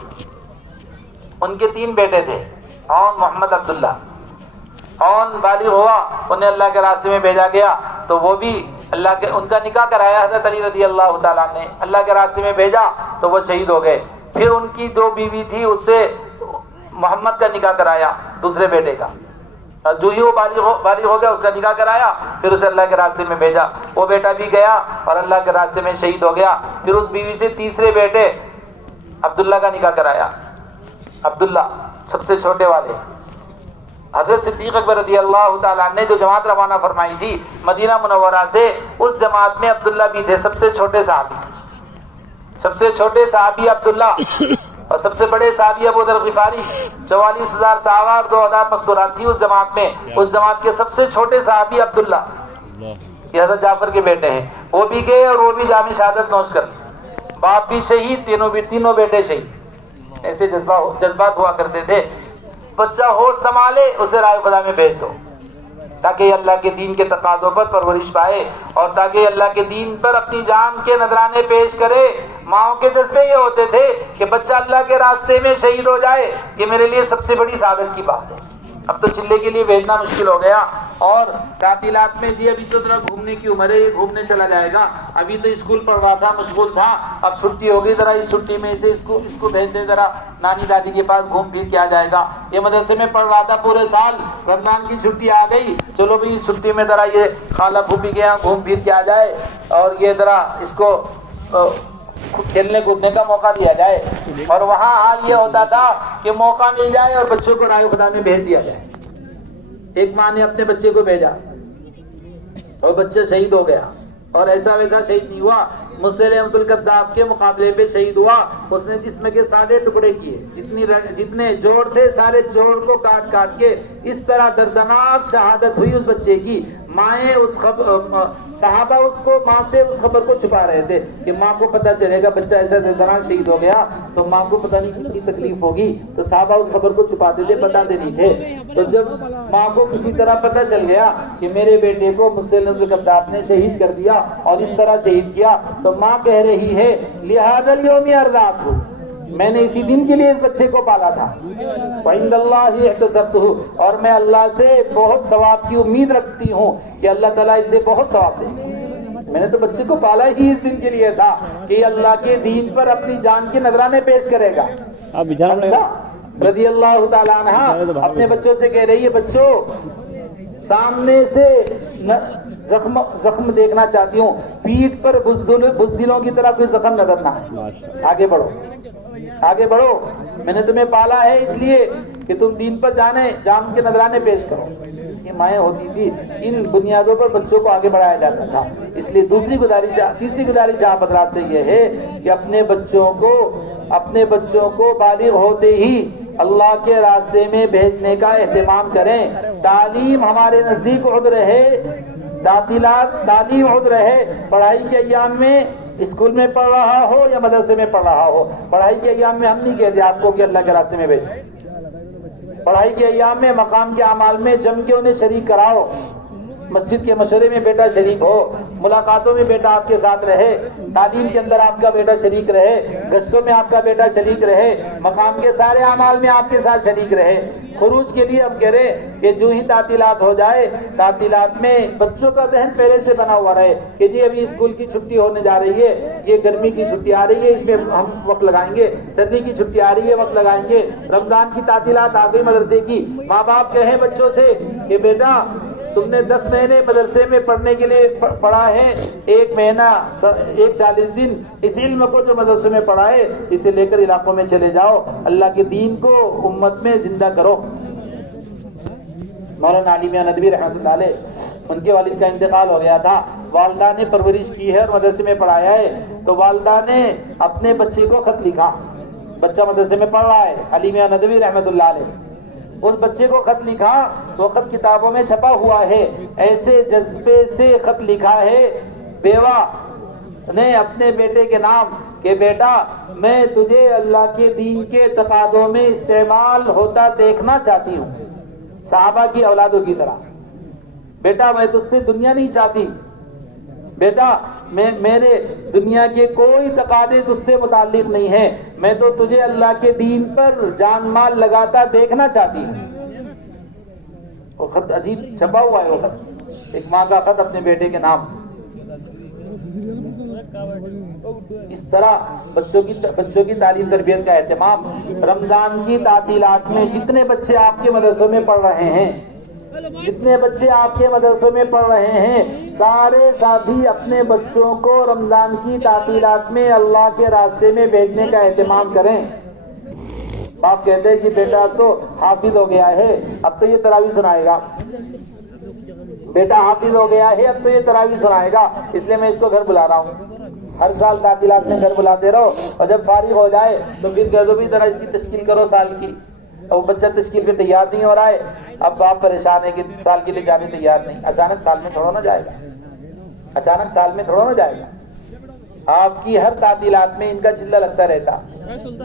ان کے 3 بیٹے تھے, عون, محمد, عبداللہ. عون بالغ ہوا, انہیں اللہ کے راستے میں بھیجا گیا, تو وہ بھی اللہ کے, ان کا نکاح کرایا حضرت علی رضی اللہ تعالیٰ نے, اللہ کے راستے میں بھیجا تو وہ شہید ہو گئے. پھر ان کی جو بیوی تھی اس سے محمد کا نکاح کرایا, دوسرے بیٹے کا. جو ہی وہ بالغ ہو گیا اس کا نکاح کرایا, پھر اسے اللہ کے راستے میں بھیجا. وہ بیٹا بھی گیا اور اللہ کے راستے میں شہید ہو گیا. پھر اس بیوی سے تیسرے بیٹے عبداللہ کا نکاح کرایا. عبداللہ سب سے چھوٹے والے. حضرت صدیق اکبر رضی اللہ تعالیٰ نے جو جماعت روانہ فرمائی تھی مدینہ منورہ سے, اس جماعت میں عبداللہ بھی تھے, سب سے چھوٹے صحابی عبداللہ. اور سب سے بڑے صحابی ابو ذر غفاری، 44,000 صحابہ اور 2,000 مستورات تھی اس جماعت میں. اس جماعت کے سب سے چھوٹے صحابی عبداللہ، یہ حضرت جعفر کے بیٹے ہیں، وہ بھی گئے اور وہ بھی جامع شہادت نوش کر لی. باپ بھی شہید، تینوں بیٹے شہید. ایسے جذبات ہوا کرتے تھے. بچہ ہوش سنبھالے اسے رائے خدا میں بھیج دو تاکہ یہ اللہ کے دین کے تقاضوں پر پرورش پائے اور تاکہ اللہ کے دین پر اپنی جان کے نذرانے پیش کرے. ماؤں کے جذبے یہ ہوتے تھے کہ بچہ اللہ کے راستے میں شہید ہو جائے، یہ میرے لیے سب سے بڑی سعادت کی بات ہے. اب تو چلے کے لیے بھیجنا مشکل ہو گیا. اور تعطیلات میں جی ابھی تو ذرا گھومنے کی عمر ہے، یہ گھومنے چلا جائے گا. ابھی تو اسکول پڑھ رہا تھا، مشغول تھا. اب چھٹی ہو گئی، ذرا اس چھٹی میں اسے اس کو بھیج دے، ذرا نانی دادی کے پاس گھوم پھر کے آ جائے گا. یہ مدرسے میں پڑھ رہا تھا پورے سال، رمضان کی چھٹی آ گئی، چلو بھائی اس چھٹی میں ذرا یہ خالہ پھوپھی کے یہاں گھوم پھر کے آ جائے اور یہ ذرا اس کو کھیلنے کودنے کا موقع دیا جائے. اور وہاں حال یہ ہوتا تھا کہ موقع مل جائے اور بچوں کو رائے خدا میں بھیج دیا جائے. ایک ماں نے اپنے بچے کو بھیجا اور بچہ شہید ہو گیا، اور ایسا ویسا شہید نہیں ہوا، مسیلمۃ الکذاب کے مقابلے پہ شہید ہوا. اس نے جسم کے سارے ٹکڑے کیے، جتنے جوڑ تھے سارے جوڑ کو کاٹ کاٹ کے. اس طرح دردناک شہادت ہوئی اس بچے کی. مائیں صحابہ ماں سے اس خبر کو چھپا رہے تھے کہ ماں کو پتہ چلے گا بچہ ایسا دردناک شہید ہو گیا تو ماں کو پتہ نہیں کتنی تکلیف ہوگی. تو صحابہ اس خبر کو چھپاتے تھے، بتاتے نہیں تھے. تو جب ماں کو کسی طرح پتہ چل گیا کہ میرے بیٹے کو مسیلمۃ الکذاب نے شہید کر دیا اور اس طرح شہید کیا، تو ماں کہہ رہی ہے لہذا الیوم ارضعت ہو، میں نے اسی دن کے لیے اس بچے کو پالا تھا. وعند اللہ احتسبتہ، اور میں اللہ سے بہت ثواب کی امید رکھتی ہوں کہ اللہ تعالیٰ اس سے بہت ثواب دے. میں نے تو بچے کو پالا ہی اس دن کے لیے تھا کہ اللہ کے دین پر اپنی جان کے نذرانے پیش کرے گا. رضی اللہ تعالیٰ عنہ اپنے بچوں سے کہہ رہی ہے بچوں سامنے سے زخم دیکھنا چاہتی ہوں، پیٹھ پر بزدلوں کی طرح کوئی زخم نظر نہ آئے. آگے بڑھو، میں نے تمہیں پالا ہے اس لیے کہ تم دین پر جان کے نذرانے پیش کرو. یہ مائیں ہوتی تھی، ان بنیادوں پر بچوں کو آگے بڑھایا جاتا تھا. اس لیے تیسری گزارش آپ حضرات سے یہ ہے کہ اپنے بچوں کو بالغ ہوتے ہی اللہ کے راستے میں بھیجنے کا اہتمام کریں. تعلیم ہمارے نزدیک عذر ہے، تعلیم عذر ہے. پڑھائی کے ایام میں اسکول میں پڑھ رہا ہو یا مدرسے میں پڑھ رہا ہو، پڑھائی کے ایام میں ہم نہیں کہتے آپ کو کہ اللہ کے راستے میں بھیجیں. پڑھائی کے ایام میں مقام کے اعمال میں جم کے انہیں شریک کراؤ. مسجد کے مشورے میں بیٹا شریک ہو، ملاقاتوں میں بیٹا آپ کے ساتھ رہے، تعلیم کے اندر آپ کا بیٹا شریک رہے، گشتوں میں آپ کا بیٹا شریک رہے، مقام کے سارے اعمال میں آپ کے ساتھ شریک رہے. خروج کے لیے ہم کہہ رہے کہ جو ہی تعطیلات ہو جائے، تعطیلات میں بچوں کا ذہن پہلے سے بنا ہوا رہے کہ جی ابھی اسکول کی چھٹی ہونے جا رہی ہے، یہ گرمی کی چھٹی آ رہی ہے، اس میں ہم وقت لگائیں گے، سردی کی چھٹی آ رہی ہے وقت لگائیں گے، رمضان کی تعطیلات آ گئی مدرسے کی. ماں باپ کہیں بچوں سے کہ بیٹا تم نے 10 مہینے مدرسے میں پڑھنے کے لیے پڑھا ہے، 1 مہینہ 40 دن اس علم کو جو مدرسے میں پڑھا ہے اسے لے کر علاقوں میں چلے جاؤ، اللہ کے دین کو امت میں زندہ کرو. مولانا علی میاں ندوی رحمۃ اللہ علیہ، ان کے والد کا انتقال ہو گیا تھا، والدہ نے پرورش کی ہے اور مدرسے میں پڑھایا ہے. تو والدہ نے اپنے بچے کو خط لکھا، بچہ مدرسے میں پڑھ رہا ہے، علی میاں ندوی رحمۃ اللہ علیہ، اس بچے کو خط لکھا تو خط کتابوں میں چھپا ہوا ہے. ایسے جذبے سے خط لکھا ہے بیوہ نے اپنے بیٹے کے نام کہ بیٹا میں تجھے اللہ کے دین کے تقاضوں میں استعمال ہوتا دیکھنا چاہتی ہوں، صحابہ کی اولادوں کی طرح. بیٹا میں تجھ سے دنیا نہیں چاہتی، بیٹا میرے دنیا کے کوئی تقاضے تجھ سے متعلق نہیں ہے، میں تو تجھے اللہ کے دین پر جان مال لگاتا دیکھنا چاہتی ہوں. وہ خط عجیب چھپا ہوا ہے، وہ خط ایک ماں کا خط اپنے بیٹے کے نام. اس طرح بچوں کی تعلیم تربیت کا اہتمام. رمضان کی تعطیلات میں جتنے بچے آپ کے مدرسوں میں پڑھ رہے ہیں، سارے ساتھی اپنے بچوں کو رمضان کی تعطیلات میں اللہ کے راستے میں بھیجنے کا اہتمام کریں. باپ کہتے ہیں کہ بیٹا تو حافظ ہو گیا ہے، اب تو یہ تراویح سنائے گا، بیٹا حافظ ہو گیا ہے اب تو یہ تراویح سنائے گا، اس لیے میں اس کو گھر بلا رہا ہوں. ہر سال تعطیلات میں گھر بلاتے رہو، اور جب فارغ ہو جائے تو پھر کہہ دو بھی ذرا اس کی تشکیل کرو سال کی، اور وہ بچہ تشکیل پہ تیار نہیں ہو رہا ہے، اب باپ پریشان ہے کہ سال کے لیے جانے تیار نہیں۔ اچانک سال میں تھوڑا نہ جائے گا، اچانک سال میں تھوڑا نہ جائے گا۔ آپ کی ہر تعطیلات میں ان کا چلہ لگتا رہتا،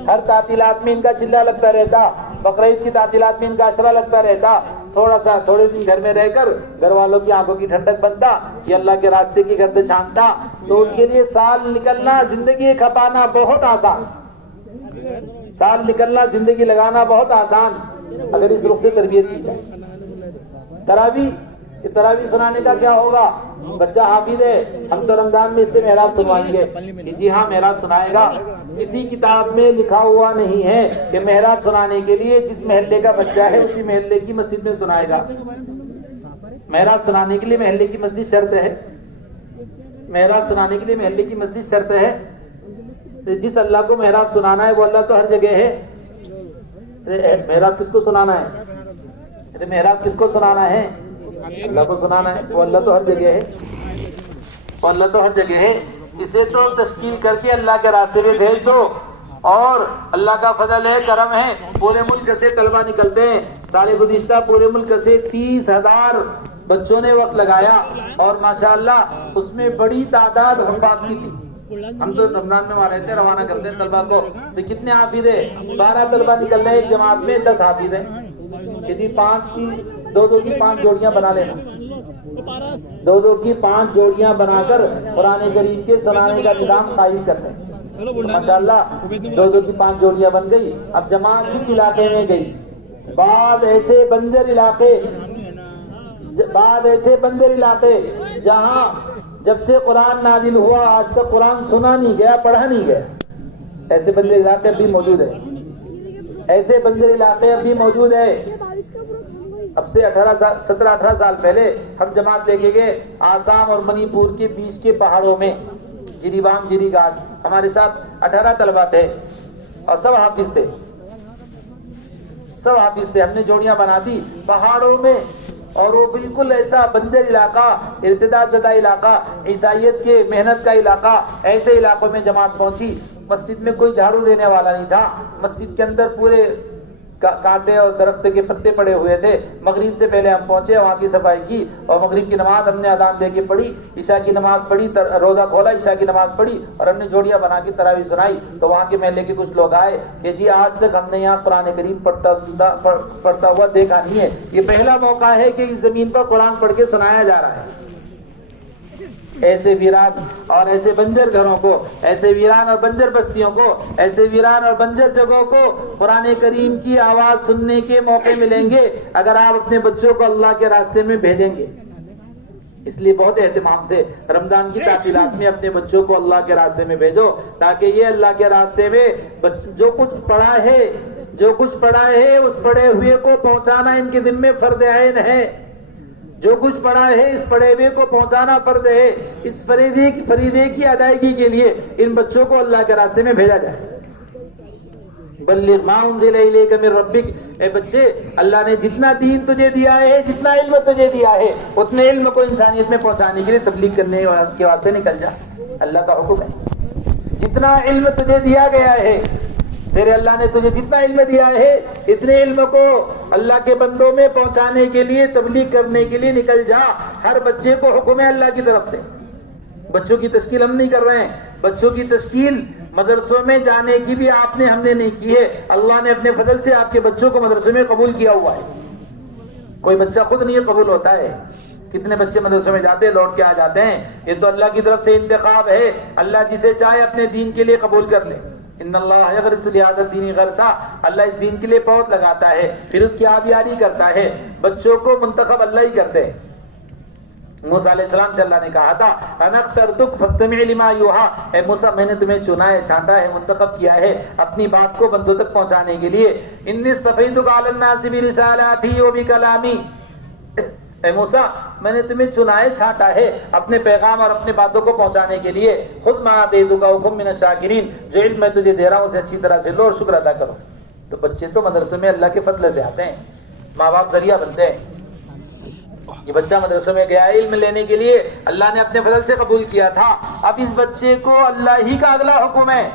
ہر تعطیلات میں ان کا چلہ لگتا رہتا، بقرعید کی تعطیلات میں ان کا عشرہ لگتا رہتا، تھوڑے دن گھر میں رہ کر گھر والوں کی آنکھوں کی ٹھنڈک بنتا، یہ اللہ کے راستے کی گرد چھانتا، تو ان کے لیے سال نکلنا، زندگی کھپانا بہت آسان، سال نکلنا، زندگی لگانا بہت آسان اگر اس رخ سے تربیت کی جائے۔ تراویح سنانے کا کیا ہوگا؟ بچہ حافظ ہے، ہم تو رمضان میں اس سے محراب سنوائیں گے، جی ہاں محراب سنائے گا۔ کسی کتاب میں لکھا ہوا نہیں ہے کہ محراب سنانے کے لیے جس محلے کا بچہ ہے اسی محلے کی مسجد میں سنائے گا۔ محراب سنانے کے لیے محلے کی مسجد شرط ہے، محراب سنانے کے لیے محلے کی مسجد شرط ہے۔ جس اللہ کو محراب سنانا ہے وہ اللہ تو ہر جگہ ہے۔ محراب کس کو سنانا ہے؟ محراب کس کو سنانا ہے؟ اللہ کو سنانا ہے، وہ اللہ تو ہر جگہ ہے، وہ اللہ تو ہر جگہ ہے۔ اسے تو تشکیل کر کے اللہ کے راستے میں بھیج دو، اور اللہ کا فضل ہے، کرم ہے، پورے ملک سے طلبہ نکلتے ہیں۔ سال گزشتہ پورے ملک سے 30,000 بچوں نے وقت لگایا، اور ماشاءاللہ اس میں بڑی تعداد حفاظ کی تھی۔ ہم تو رمضان میں وہاں رہتے ہیں، روانہ کرتے ہیں طلبہ کو، تو کتنے حافظ ہیں؟ 12 طلبہ نکل رہے ہیں ایک جماعت میں، 10 حافظ ہیں۔ یعنی 2 کی 5 جوڑیاں بنا لینا، 2 کی 5 جوڑیاں بنا کر قرآن کریم کے سنانے کا نظام قائم کرتے ہیں۔ ماشاءاللہ 2 کی 5 جوڑیاں بن گئی۔ اب جماعت کس علاقے میں گئی؟ بعض ایسے بنجر علاقے جہاں جب سے قرآن نازل ہوا آج تک قرآن سنا نہیں گیا، پڑھا نہیں گیا، ایسے بنجر علاقے اب بھی موجود ہیں، ایسے بنجر علاقے اب بھی موجود ہے۔ اب سے 17-18 سال پہلے ہم جماعت لے کے گئے آسام اور منی پور کے بیچ کے پہاڑوں میں، جیری بام جیری گاٹ، ہمارے ساتھ 18 طلبہ تھے اور سب حافظ تھے، سب حافظ تھے۔ ہم نے جوڑیاں بنا دی پہاڑوں میں، اور وہ بالکل ایسا بنجر علاقہ، ارتداد زدہ علاقہ، عیسائیت کے محنت کا علاقہ، ایسے علاقوں میں جماعت پہنچی۔ مسجد میں کوئی جھاڑو دینے والا نہیں تھا، مسجد کے اندر پورے کانٹے اور درخت کے پتے پڑے ہوئے تھے۔ مغرب سے پہلے ہم پہنچے، وہاں کی صفائی کی، اور مغرب کی نماز ہم نے اذان دے کے پڑھی، عشاء کی نماز پڑھی، روزہ کھولا، عشاء کی نماز پڑھی، اور ہم نے جوڑیاں بنا کے تراویح سنائی۔ تو وہاں کے محلے کے کچھ لوگ آئے کہ جی آج تک ہم نے یہاں قرآن کریم پڑھتا ہوا دیکھا نہیں ہے، یہ پہلا موقع ہے کہ اس زمین پر قرآن پڑھ کے سنایا جا رہا ہے۔ ایسے ویران اور ایسے بنجر گھروں کو، ایسے ویران اور بنجر بستیوں کو، ایسے ویران اور بنجر جگہوں کو قرآن کریم کی آواز سننے کے موقع ملیں گے اگر آپ اپنے بچوں کو اللہ کے راستے میں بھیجیں گے۔ اس لیے بہت اہتمام سے رمضان کی تعطیلات میں اپنے بچوں کو اللہ کے راستے میں بھیجو، تاکہ یہ اللہ کے راستے میں جو کچھ پڑھا ہے اس پڑھے ہوئے کو پہنچانا ان کے ذمے فرض عین ہے۔ جو کچھ پڑھا ہے اس پڑھے ہوئے کو پہنچانا فرض ہے۔ اس فریضے کی ادائیگی کے لیے ان بچوں کو اللہ کے راستے میں بھیجا جائے۔ بلغ ما انزل الیک من ربک، اے بچے اللہ نے جتنا دین تجھے دیا ہے، جتنا علم تجھے دیا ہے، اتنے علم کو انسانیت میں پہنچانے کے لیے تبلیغ کرنے کے واسطے نکل جا۔ اللہ کا حکم ہے، جتنا علم تجھے دیا گیا ہے، تیرے اللہ نے تجھے جتنا علم دیا ہے، اتنے علم کو اللہ کے بندوں میں پہنچانے کے لیے، تبلیغ کرنے کے لیے نکل جا۔ ہر بچے کو حکم ہے اللہ کی طرف سے۔ بچوں کی تشکیل ہم نہیں کر رہے ہیں، بچوں کی تشکیل مدرسوں میں جانے کی بھی ہم نے نہیں کی ہے، اللہ نے اپنے فضل سے آپ کے بچوں کو مدرسے میں قبول کیا ہوا ہے۔ کوئی بچہ خود نہیں قبول ہوتا ہے، کتنے بچے مدرسوں میں جاتے ہیں لوٹ کے آ جاتے ہیں۔ یہ تو اللہ کی طرف سے انتخاب ہے، اللہ جسے چاہے اپنے دین کے لیے قبول کر لے۔ ان اللہ یغرس لہذا الدین غرسا، اللہ اس دین کے لیے پود لگاتا ہے، پھر اس کی آبیاری کرتا ہے۔ بچوں کو منتخب اللہ ہی کرتے ہیں۔ موسیٰ علیہ السلام سے اللہ نے کہا تھا انا اخترتک فاستمع لما یوحی، اے موسیٰ میں نے تمہیں چنا ہے، چھانٹا ہے، منتخب کیا ہے اپنی بات کو بندوں تک پہنچانے کے لیے۔ انی اصطفیتک علی الناس برسالاتی وبکلامی، اے موسیٰ میں نے تمہیں چنا ہے، چھانٹا ہے اپنے پیغام اور اپنے باتوں کو پہنچانے کے لیے۔ خذ ما آتیتک وکن من الشاکرین، جو علم میں تجھے دے رہا ہوں اسے اچھی طرح سے لو اور شکر ادا کرو۔ تو بچے تو مدرسے میں اللہ کے فضل سے آتے ہیں، ماں باپ ذریعہ بنتے ہیں۔ یہ بچہ مدرسے میں گیا علم لینے کے لیے، اللہ نے اپنے فضل سے قبول کیا تھا، اب اس بچے کو اللہ ہی کا اگلا حکم ہے،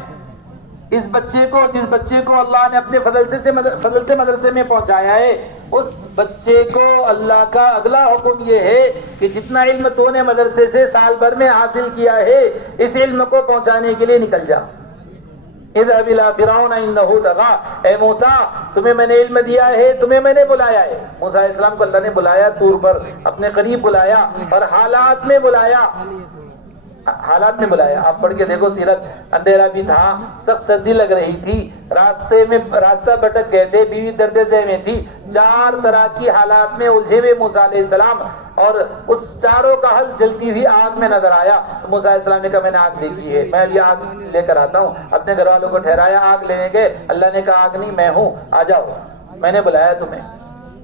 اس بچے کو جس بچے کو اللہ نے اپنے فضل سے مدرسے میں پہنچایا ہے، اس بچے کو اللہ کا اگلا حکم یہ ہے کہ جتنا علم تو نے مدرسے سے سال بھر میں حاصل کیا ہے، اس علم کو پہنچانے کے لیے نکل جا۔ اذهب الى فرعون انه طغى، اے موسیٰ تمہیں میں نے علم دیا ہے، تمہیں میں نے بلایا ہے۔ موسیٰ علیہ السلام کو اللہ نے بلایا، طور پر اپنے قریب بلایا اور حالات میں بلایا، حالات میں بلایا۔ آپ پڑھ کے دیکھو سیرت، اندھیرا بھی تھا، سخت سردی لگ رہی تھی، راستہ بھٹک گئے تھے، بیوی درد ذہ میں تھی، 4 طرح کی حالات میں الجھے ہوئے موسیٰ علیہ السلام، اور اس چاروں کا حل جلتی ہوئی آگ میں نظر آیا۔ تو موسیٰ علیہ السلام نے کہا میں نے آگ دیکھی ہے، میں ابھی آگ لے کر آتا ہوں۔ اپنے گھر والوں کو ٹھہرایا، آگ لینے گئے، اللہ نے کہا آگ نہیں میں ہوں، آ جاؤ، میں نے بلایا تمہیں۔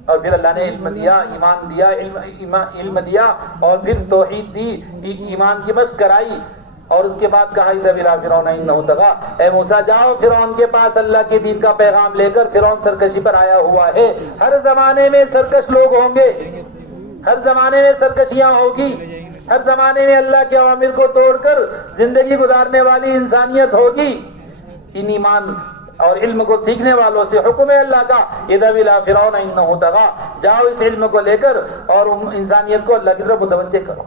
اور پھر اللہ نے علم دیا، ایمان دیا، علم دیا، اور پھر توحید دی، ایمان کی مشق کرائی، اور اس کے بعد کہا اذهب الى فرعون انه طغى، اے موسیٰ جاؤ فرعون کے پاس، اللہ کے دین کا پیغام لے کر۔ فرعون سرکشی پر آیا ہوا ہے، ہر زمانے میں سرکش لوگ ہوں گے، ہر زمانے میں سرکشیاں ہوگی، ہر زمانے میں اللہ کے اوامر کو توڑ کر زندگی گزارنے والی انسانیت ہوگی۔ ان ایمان اور علم کو سیکھنے والوں سے حکم ہے اللہ کا اذهب الى فرعون انه طغى، جاؤ اس علم کو لے کر اور انسانیت کو اللہ کی طرف متوجہ کرو۔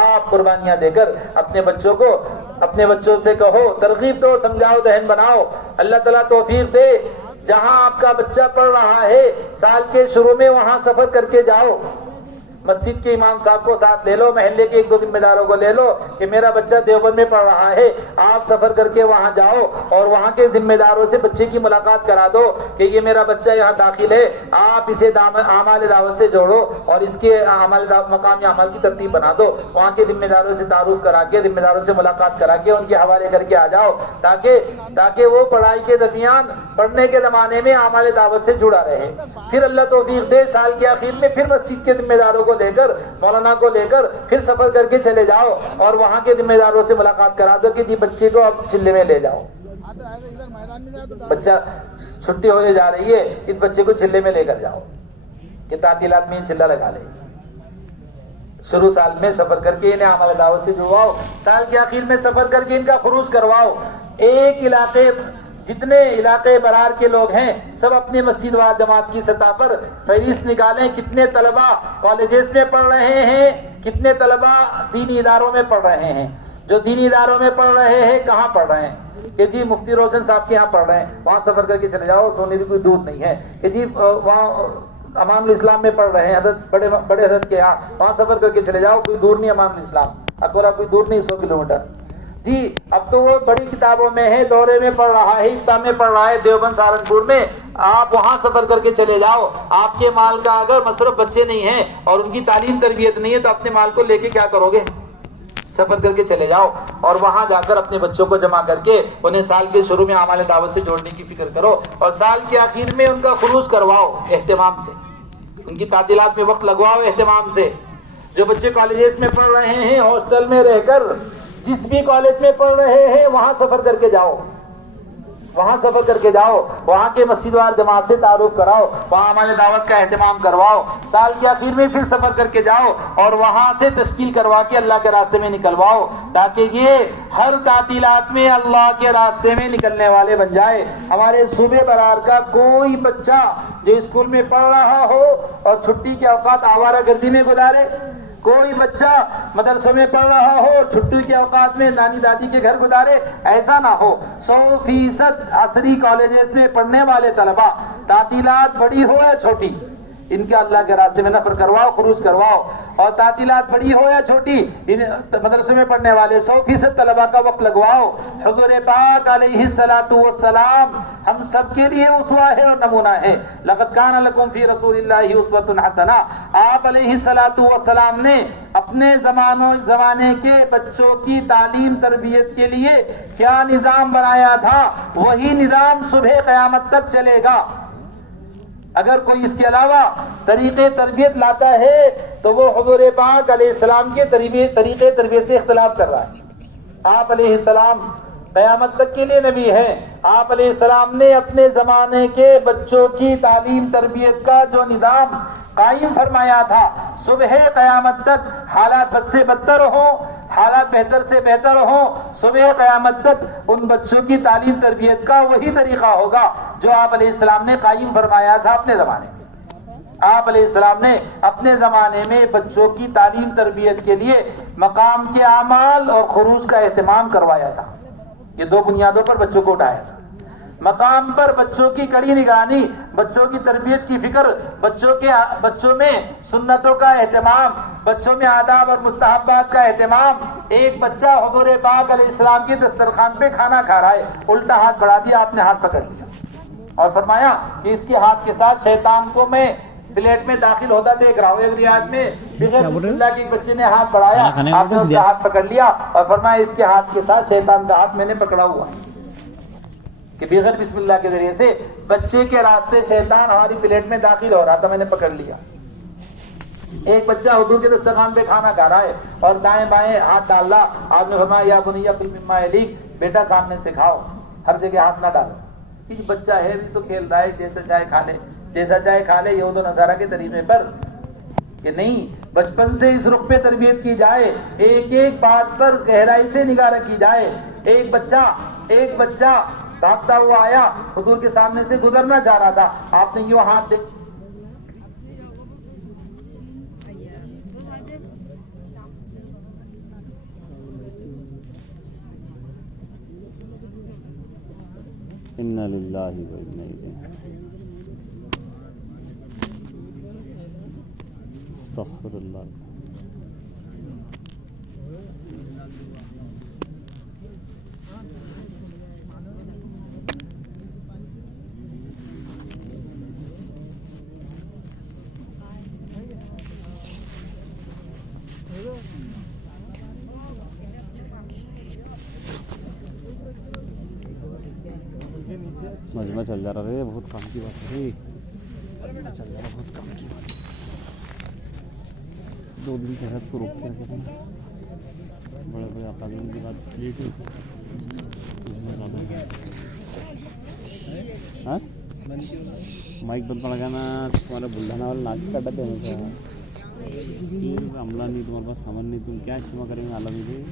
آپ قربانیاں دے کر اپنے بچوں سے کہو، ترغیب دو، سمجھاؤ، ذہن بناؤ، اللہ تعالیٰ توفیق دے۔ جہاں آپ کا بچہ پڑھ رہا ہے سال کے شروع میں وہاں سفر کر کے جاؤ، مسجد کے امام صاحب کو ساتھ لے لو، محلے کے 1-2 ذمہ داروں کو لے لو کہ میرا بچہ دیوبند میں پڑھ رہا ہے، آپ سفر کر کے وہاں جاؤ اور وہاں کے ذمہ داروں سے بچے کی ملاقات کرا دو کہ یہ میرا بچہ یہاں داخل ہے، آپ اسے اعمال دعوت سے جوڑو اور اس کے مقامی اعمال کی ترتیب بنا دو، وہاں کے ذمہ داروں سے تعارف کرا کے، ذمہ داروں سے ملاقات کرا کے ان کے حوالے کر کے آ جاؤ، تاکہ وہ پڑھائی کے درمیان، پڑھنے کے زمانے میں اعمال دعوت سے جڑا رہے۔ پھر اللہ توفیق دے، سال کے آخر میں پھر مسجد کے ذمہ داروں کو لے کر، مولانا کو لے کر پھر سفر کر کے چلے جاؤ اور وہاں کے ذمہ داروں سے ملاقات کرا دو کہ جی بچے کو اب چلے میں لے جاؤ، بچہ چھٹی ہونے جا رہی ہے، اس بچے کو چلے میں لے کر جاؤ کہ تعطیلات میں چلا لگا لے۔ شروع سال میں سفر کر کے انہیں عمل دعوت سے جڑواؤ، سال کے آخر میں سفر کر کے ان کا خروج کرواؤ۔ ایک علاقے، جتنے علاقے برار کے لوگ ہیں سب اپنے مسجد و جماعت کی سطح پر فہرست نکالیں، کتنے طلبہ کالجز میں پڑھ رہے ہیں، کتنے طلبہ دینی اداروں میں پڑھ رہے ہیں۔ جو دینی اداروں میں پڑھ رہے ہیں کہاں پڑھ رہے ہیں کہ جی مفتی روشن صاحب کے یہاں پڑھ رہے ہیں، وہاں سفر کر کے چلے جاؤ، سونے کی کوئی دور نہیں ہے۔ کہ جی وہاں امان الاسلام میں پڑھ رہے ہیں، حضرت بڑے حضرت کے یہاں، وہاں سفر کر کے چلے جاؤ، کوئی دور نہیں امان الاسلام، اکولا کوئی دور نہیں، 100 کلومیٹر۔ جی اب تو وہ بڑی کتابوں میں ہے، دورے میں پڑھ رہا ہے، اسلام میں پڑھ رہا ہے، دیوبند سہارنپور میں، آپ وہاں سفر کر کے چلے جاؤ۔ آپ کے مال کا اگر مصرف بچے نہیں ہیں اور ان کی تعلیم تربیت نہیں ہے تو اپنے مال کو لے کے کیا کرو گے؟ سفر کر کے چلے جاؤ اور وہاں جا کر اپنے بچوں کو جمع کر کے انہیں سال کے شروع میں اعمال دعوت سے جوڑنے کی فکر کرو اور سال کے آخر میں ان کا خروج کرواؤ اہتمام سے، ان کی تعطیلات میں وقت لگواؤ اہتمام سے۔ جو بچے کالجز میں پڑھ رہے ہیں ہاسٹل میں رہ کر، جس بھی کالج میں پڑھ رہے ہیں وہاں سفر کر کے جاؤ، وہاں سفر کر کے جاؤ، وہاں کے مسجد وار جماعت سے تعارف کراؤ، وہاں ہمارے دعوت کا اہتمام کرواؤ، سال کے آخر میں پھر سفر کر کے جاؤ اور وہاں سے تشکیل کروا کے اللہ کے راستے میں نکلواؤ، تاکہ یہ ہر تعطیلات میں اللہ کے راستے میں نکلنے والے بن جائے۔ ہمارے صوبے برار کا کوئی بچہ جو اسکول میں پڑھ رہا ہو اور چھٹی کے اوقات آوارہ گردی میں گزارے، کوئی بچہ مدرسے میں پڑھ رہا ہو اور چھٹی کے اوقات میں نانی دادی کے گھر گزارے، ایسا نہ ہو۔ 100% عصری کالجز میں پڑھنے والے طلبہ، تعطیلات بڑی ہو یا چھوٹی، ان کے اللہ کے راستے میں نفر کرواؤ، خروج کرواؤ، اور تعطیلات بڑی ہو یا چھوٹی مدرسے میں پڑھنے والے 100% طلبہ کا وقت لگواؤ۔ حضور پاک علیہ الصلوۃ والسلام ہم سب کے لیے اسوہ ہے اور نمونہ ہے۔ لقد کان لکم فی رسول اللہ اسوۃ حسنہ، آپ علیہ الصلوۃ والسلام نے اپنے زمانے کے بچوں کی تعلیم تربیت کے لیے کیا نظام بنایا تھا، وہی نظام صبح قیامت تک چلے گا۔ اگر کوئی اس کے علاوہ طریقے تربیت لاتا ہے تو وہ حضور پاک علیہ السلام کے طریقے تربیت سے اختلاف کر رہا ہے۔ آپ علیہ السلام قیامت تک کے لیے نبی ہے. آپ علیہ السلام نے اپنے زمانے کے بچوں کی تعلیم تربیت کا جو نظام قائم فرمایا تھا، صبح قیامت تک حالات بد سے بدتر ہوں، حالات بہتر سے بہتر ہوں، صبح قیامت تک ان بچوں کی تعلیم تربیت کا وہی طریقہ ہوگا جو آپ علیہ السلام نے قائم فرمایا تھا اپنے زمانے میں. آپ علیہ السلام نے اپنے زمانے میں بچوں کی تعلیم تربیت کے لیے مقام کے اعمال اور خروج کا اہتمام کروایا تھا. یہ دو بنیادوں پر بچوں کو اٹھایا تھا. مقام پر بچوں کی کڑی نگرانی، بچوں کی تربیت کی فکر، بچوں میں سنتوں کا اہتمام، بچوں میں آداب اور مستحبات کا اہتمام. ایک بچہ حضور پاک علیہ السلام کے دسترخوان پہ کھانا کھا رہا ہے، الٹا ہاتھ بڑھا دیا، آپ نے ہاتھ پکڑ لیا اور فرمایا کہ اس کے ہاتھ کے ساتھ شیطان کو میں پلیٹ میں داخل ہوتا دیکھ رہا ہوں. ایک روایت میں بغیر بسم اللہ کے بچے نے ہاتھ بڑھایا، آپ نے اس کا ہاتھ پکڑ لیا اور فرمایا اس کے ہاتھ کے ساتھ شیطان کا ہاتھ میں نے پکڑا ہوا ہے کہ بغیر بسم اللہ کے ذریعے سے بچے کے راستے شیطان ہماری پلیٹ میں داخل ہو رہا تھا، میں نے پکڑ لیا. ایک بچہ حضور کے دسترخوان پہ کھانا کھا رہا ہے اور دائیں بائیں ہاتھ ڈال رہا. آپ نے فرمایا یا بنیا کل مما یلیک، بیٹا سامنے سے کھاؤ، ہر جگہ ہاتھ نہ ڈالو. کہ بچہ ہے بھی تو کھیل رہا ہے، جیسا چاہے کھا لے، جیسا چاہے کھا لے. یہود و نصارہ کے طریقے پر کہ نہیں، بچپن سے اس رخ پہ تربیت کی جائے، ایک ایک بات پر گہرائی سے نگاہ رکھی جائے. ایک بچہ بھاگتا ہوا آیا، حضور کے سامنے سے گزرنا چاہ رہا تھا، آپ نے یوں ہاتھ دے انا للہ و انا الیہ استغفر اللہ. مجمع چل جا رہا ہے، بہت کام کی بات ہے. مجمع چل جا رہا ہے، بہت کام کی بات ہے. 2 دن سے حد کو روک کے رکھے ہیں. بڑے بڑے اقدام کی بات لیٹ ہاں مائک بند پڑا گانا تمہارا بلڈانا والا ناک کا ڈبے میں عملہ نہیں، تمہارے پاس سامان نہیں، تم کیا اجتماع کریں گے عالمی سے.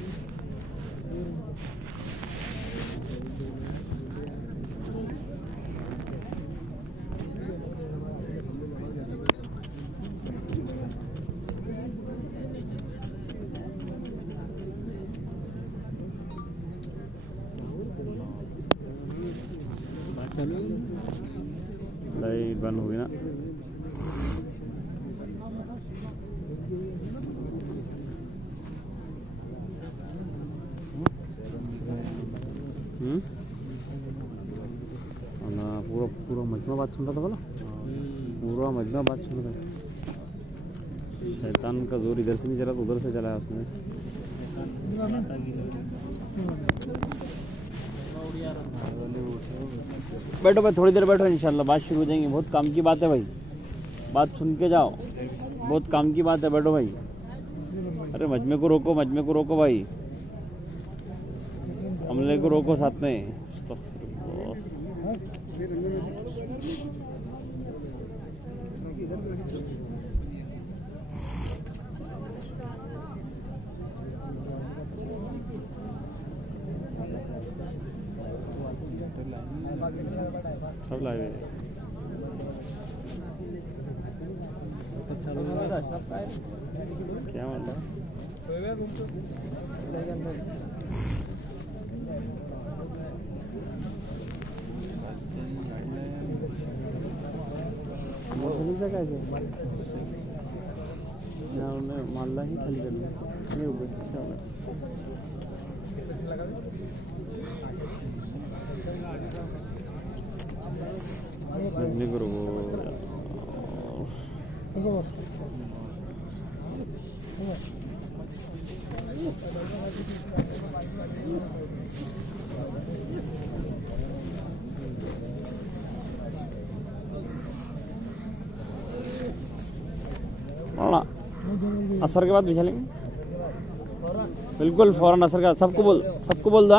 لائٹ بند ہوئی نا. پورا مجمع بات سن رہا تھا، بولا پورا مجمع بات سن رہا تھا. شیطان کا زور ادھر سے نہیں چلا تو ادھر سے چلا اس نے. بیٹھو بھائی، تھوڑی دیر بیٹھو، انشاءاللہ بات شروع ہو جائیں گی. بہت کام کی بات ہے بھائی، بات سن کے جاؤ، بہت کام کی بات ہے. بیٹھو بھائی. ارے مجمع کو روکو بھائی، عملے کو روکو ساتھ میں. سب لائے کیا مطلب ماللہ ہی خالی کر لیا. لگنے کرو اثر کے بعد بچھا لیں گے بالکل فوراً. اثر کا سب کو بول دو.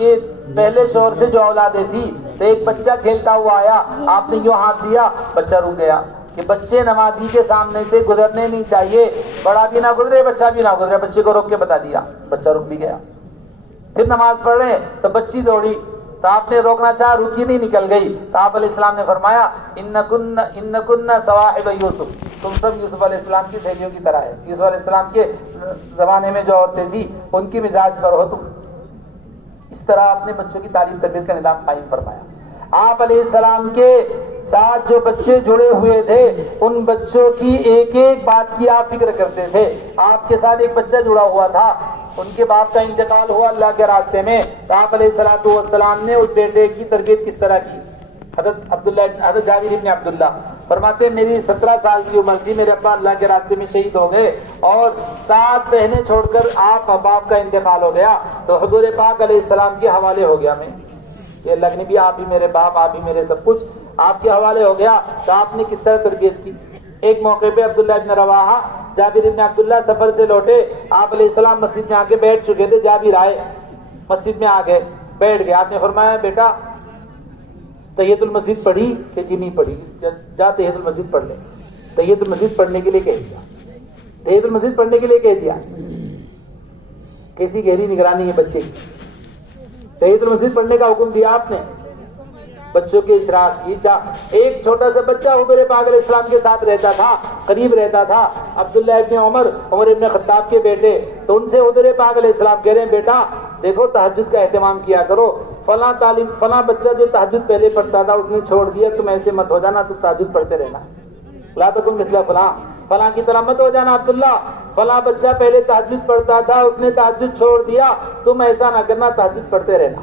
کہ پہلے شوہر سے جو اولادیں تھی تو ایک بچہ کھیلتا ہوا آیا, آپ نے یوں ہاتھ دیا, بچہ رک گیا کہ بچے نمازی کے سامنے سے گزرنے نہیں چاہیے, بڑا بھی نہ گزرے بچہ بھی نہ گزرے. بچے کو روک کے بتا دیا, بچہ رک بھی گیا. پھر نماز پڑھ رہے تو بچی دوڑی, تو آپ نے روکنا چاہا, رکی نہیں, نکل گئی. تو آپ علیہ السلام نے فرمایا انکن صواحب یوسف, تم سب یوسف علیہ السلام کی سہیلیوں کی طرح ہے. یوسف علیہ السلام کے زمانے میں جو عورتیں تھیں ان کی مزاج پر ہو تم. اس طرح اپنے بچوں کی تعلیم تربیت کا نظام قائم فرمایا. آپ علیہ السلام کے ساتھ جو بچے جڑے ہوئے تھے ان بچوں کی ایک ایک بات کی آپ فکر کرتے تھے. آپ کے ساتھ ایک بچہ جڑا ہوا تھا, ان کے باپ کا انتقال ہوا اللہ کے راستے میں, تو آپ علیہ الصلوۃ والسلام نے اس بیٹے کی تربیت کس طرح کی. حضرت جابر بن عبداللہ فرماتے ہیں میری 17 سال کی عمر تھی, میرے ابا اللہ کے راستے میں شہید ہو گئے اور 7 بہنیں چھوڑ کر آپ باپ کا انتقال ہو گیا. تو حضور پاک علیہ السلام کے حوالے ہو گیا میں کہ اللہ نے بھی آپ ہی میرے باپ, آپ ہی میرے سب کچھ, آپ کے حوالے ہو گیا. تو آپ نے کس طرح تربیت کی. ایک موقع پہ عبداللہ ابن رواحہ جابر ابن عبداللہ سفر سے لوٹے, آپ علیہ السلام مسجد میں آ کے بیٹھ چکے تھے. جابر آئے مسجد میں آ گئے, بیٹھ گئے. آپ نے فرمایا بیٹا تحیۃ المسجد پڑھی کہ نہیں پڑھی, جا تحیۃ المسجد پڑھ لے. تحیۃ المسجد پڑھنے کے لیے کہہ دیا, تحیۃ المسجد پڑھنے کے لیے کہہ دیا. کیسی گہری نگرانی ہے بچے کی. تحیۃ المسجد پڑھنے کا حکم دیا آپ نے, بچوں کے اشراق کی. ایک چھوٹا سا بچہ حضور پاک علیہ السلام کے ساتھ رہتا تھا, قریب رہتا تھا, عبداللہ ابن عمر ابن خطاب کے بیٹے. تو ان سے حضور پاک علیہ السلام کہہ رہے ہیں بیٹا دیکھو تہجد کا اہتمام کیا کرو, فلاں بچہ جو تہجد پہلے پڑھتا تھا اس نے چھوڑ دیا, تم ایسے مت ہو جانا, تم تہجد پڑھتے رہنا. لا تکن مثل فلاں کی طرح مت ہو جانا عبداللہ, فلاں بچہ پہلے تہجد پڑھتا تھا اس نے تہجد چھوڑ دیا, تم ایسا نہ کرنا, تہجد پڑھتے رہنا.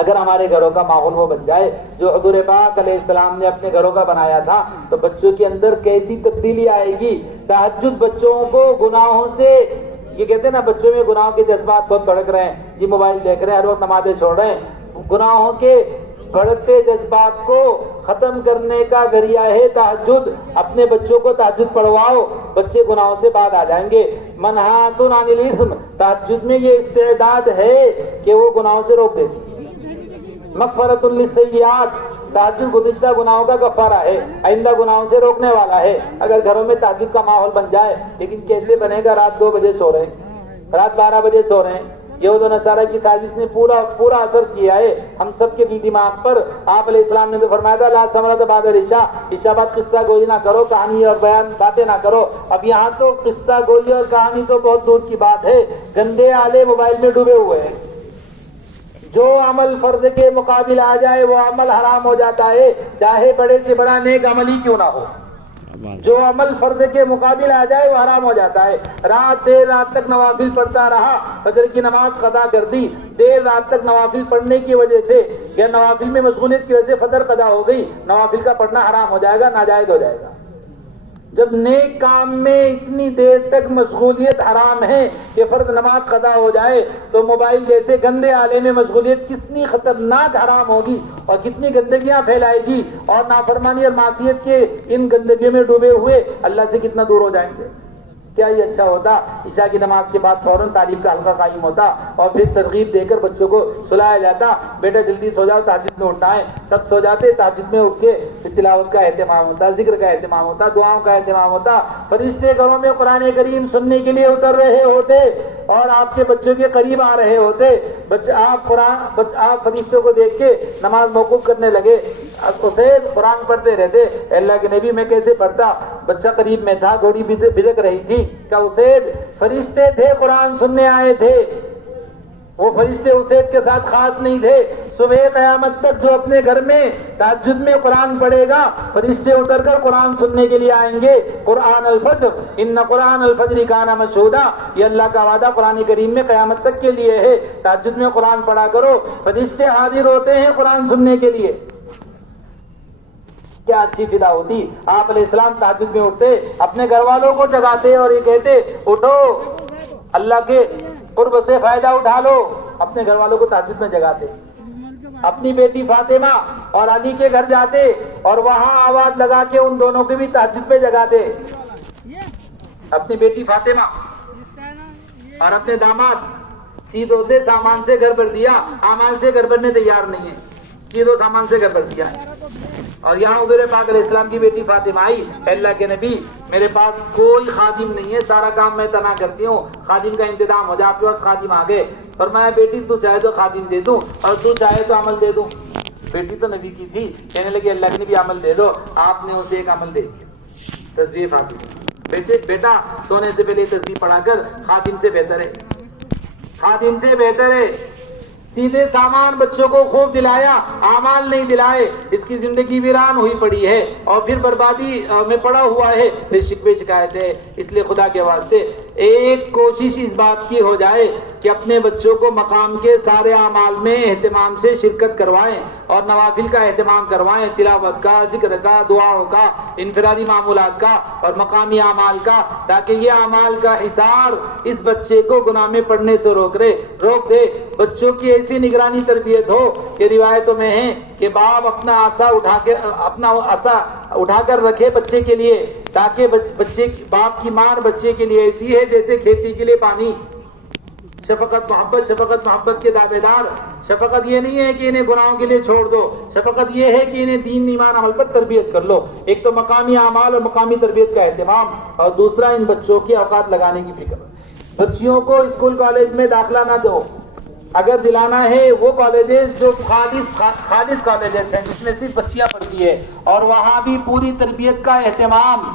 اگر ہمارے گھروں کا ماحول وہ بن جائے جو حضور پاک علیہ السلام نے اپنے گھروں کا بنایا تھا, تو بچوں کے اندر کیسی تبدیلی آئے گی. تہجد بچوں کو گناہوں سے, یہ کہتے ہیں نا بچوں میں گناہوں کے جذبات بہت بھڑک رہے ہیں, یہ موبائل دیکھ رہے ہیں, ہر وقت نمازیں چھوڑ رہے ہیں. گناہوں کے بڑھتے جذبات کو ختم کرنے کا ذریعہ ہے تہجد. اپنے بچوں کو تہجد پڑھواؤ, بچے گناہوں سے بعد آ جائیں گے. منہات عن الاسم, تہجد میں یہ استعداد ہے کہ وہ گناہوں سے روک دیتی. مغفرۃ للسیئات, تہجد گزشتہ گناہوں کا کفارہ ہے, آئندہ گناہوں سے روکنے والا ہے. اگر گھروں میں تہجد کا ماحول بن جائے, لیکن کیسے بنے گا؟ رات 2 بجے سو رہے ہیں, رات 12 بجے سو رہے ہیں. یہود و نصارہ کی سازش نے پورا اثر کیا ہے ہم سب کے دماغ پر. آپ علیہ السلام نے تو فرمایا تھا لا ثمرۃ بعد العشاء, عشاء بعد قصہ گوئی نہ کرو, کہانی اور بیان باتیں نہ کرو. اب یہاں تو قصہ گوئی اور کہانی تو بہت دور کی بات ہے, گندے آلے موبائل میں ڈوبے ہوئے ہیں. جو عمل فرض کے مقابل آ جائے وہ عمل حرام ہو جاتا ہے, چاہے بڑے سے بڑا نیک عمل ہی کیوں نہ ہو. جو عمل فرض کے مقابل آ جائے وہ حرام ہو جاتا ہے. دیر رات تک نوافل پڑھتا رہا, فجر کی نماز قضا کر دی, دیر رات تک نوافل پڑھنے کی وجہ سے یا نوافل میں مشغولیت کی وجہ سے فجر قضا ہو گئی, نوافل کا پڑھنا حرام ہو جائے گا, ناجائز ہو جائے گا. جب نیک کام میں اتنی دیر تک مشغولیت حرام ہے کہ فرض نماز قضا ہو جائے, تو موبائل جیسے گندے آلے میں مشغولیت کتنی خطرناک حرام ہوگی اور کتنی گندگیاں پھیلائے گی, اور نافرمانی اور معصیت کے ان گندگیوں میں ڈوبے ہوئے اللہ سے کتنا دور ہو جائیں گے. کیا یہ اچھا ہوتا عشاء کی نماز کے بعد فوراً تعلیم کا حلقہ قائم ہوتا اور پھر ترغیب دے کر بچوں کو سلایا جاتا, بیٹا جلدی سو جاؤ, تہجد میں اٹھنا ہے. سب سو جاتے, تہجد میں اٹھ کے تلاوت کا اہتمام ہوتا, ذکر کا اہتمام ہوتا, دعاؤں کا اہتمام ہوتا. فرشتے گھروں میں قرآن کریم سننے کے لیے اتر رہے ہوتے اور آپ کے بچوں کے قریب آ رہے ہوتے. آپ فرشتوں کو دیکھ کے نماز موقوف کرنے لگے, اسے قرآن پڑھتے رہتے. اللہ کے نبی میں کیسے پڑھتا, بچہ قریب میں تھا, گھوڑی بھدک رہی تھی. کیا اسید فرشتے تھے قرآن سننے آئے تھے؟ وہ فرشتے اسید کے ساتھ خاص نہیں تھے. صبح قیامت تک جو اپنے گھر میں تہجد میں قرآن پڑھے گا, فرشتے اتر کر قرآن سننے کے لیے آئیں گے. قرآن الفجر ان قرآن الفجر کان مشہودا, یہ اللہ کا وعدہ قرآن کریم میں قیامت تک کے لیے ہے. تہجد میں قرآن پڑھا کرو, فرشتے حاضر ہوتے ہیں قرآن سننے کے لیے. کیا اچھی فضا ہوتی. آپ علیہ السلام تہجد میں اٹھتے, اپنے گھر والوں کو جگاتے اور یہ کہتے اٹھو اللہ کے قرب سے فائدہ اٹھا لو. اپنے گھر والوں کو تہجد میں جگاتے. اپنی بیٹی فاطمہ اور علی کے گھر جاتے اور وہاں آواز لگا کے ان دونوں کو بھی تہجد پہ جگاتے. اپنی بیٹی فاطمہ اور اپنے داماد چیزوں سے سامان سے گھر بھر دیا، اعمال سے گھر بھرنے تیار نہیں ہے، چیزوں سامان سے گھر بھر دیا ہے۔ اور یہاں حضور پاک علیہ السلام کی بیٹی فاطمہ آئی، اللہ کے نبی میرے پاس کوئی خادم نہیں ہے، سارا کام میں تنہا کرتی ہوں، خادم کا انتظام ہو جائے۔ آپ کے پاس خادم آ گئے، فرمایا بیٹی تو چاہے تو خادم دے دوں اور تو چاہے تو عمل دے دوں۔ بیٹی تو نبی کی تھی، کہنے لگی اللہ کے نبی عمل دے دو، آپ نے اسے ایک عمل دے دیا، تصویر فاطمہ۔ بیٹا سونے سے پہلے تصویر پڑھا کر خادم سے بہتر ہے، خادم سے بہتر ہے۔ سیدھے سامان بچوں کو خوب دلایا، اعمال نہیں دلائے، اس کی زندگی ویران ہوئی پڑی ہے اور پھر بربادی میں پڑا ہوا ہے، پھر شکوے شکایت ہے۔ اس لیے خدا کے واسطے ایک کوشش اس بات کی ہو جائے کہ اپنے بچوں کو مقام کے سارے اعمال میں اہتمام سے شرکت کروائیں اور نوافل کا اہتمام کروائیں، تلاوت کا، ذکر کا، دعاؤں کا، انفرادی معمولات کا اور مقامی اعمال کا، تاکہ یہ اعمال کا حصار اس بچے کو گناہ میں پڑنے سے روک دے۔ بچوں کی ایسی نگرانی تربیت ہو کہ روایتوں میں ہے کہ باپ اپنا عصا اٹھا کر رکھے بچے کے لیے، تاکہ باپ کی مار بچے کے لیے ایسی ہے جیسے کھیتی کے لیے پانی۔ شفقت محبت کے دعوے دار۔ شفقت یہ نہیں ہے کہ انہیں گناہوں کے لیے چھوڑ دو، شفقت یہ ہے کہ انہیں دین ایمان عمل پر تربیت کر لو۔ ایک تو مقامی اعمال اور مقامی تربیت کا اہتمام، اور دوسرا ان بچوں کی اوقات لگانے کی فکر۔ بچیوں کو اسکول کالج میں داخلہ نہ دو، اگر دلانا ہے وہ کالجز جو خالص کالجز ہیں جس میں صرف بچیاں پڑھتی ہے، اور وہاں بھی پوری تربیت کا اہتمام،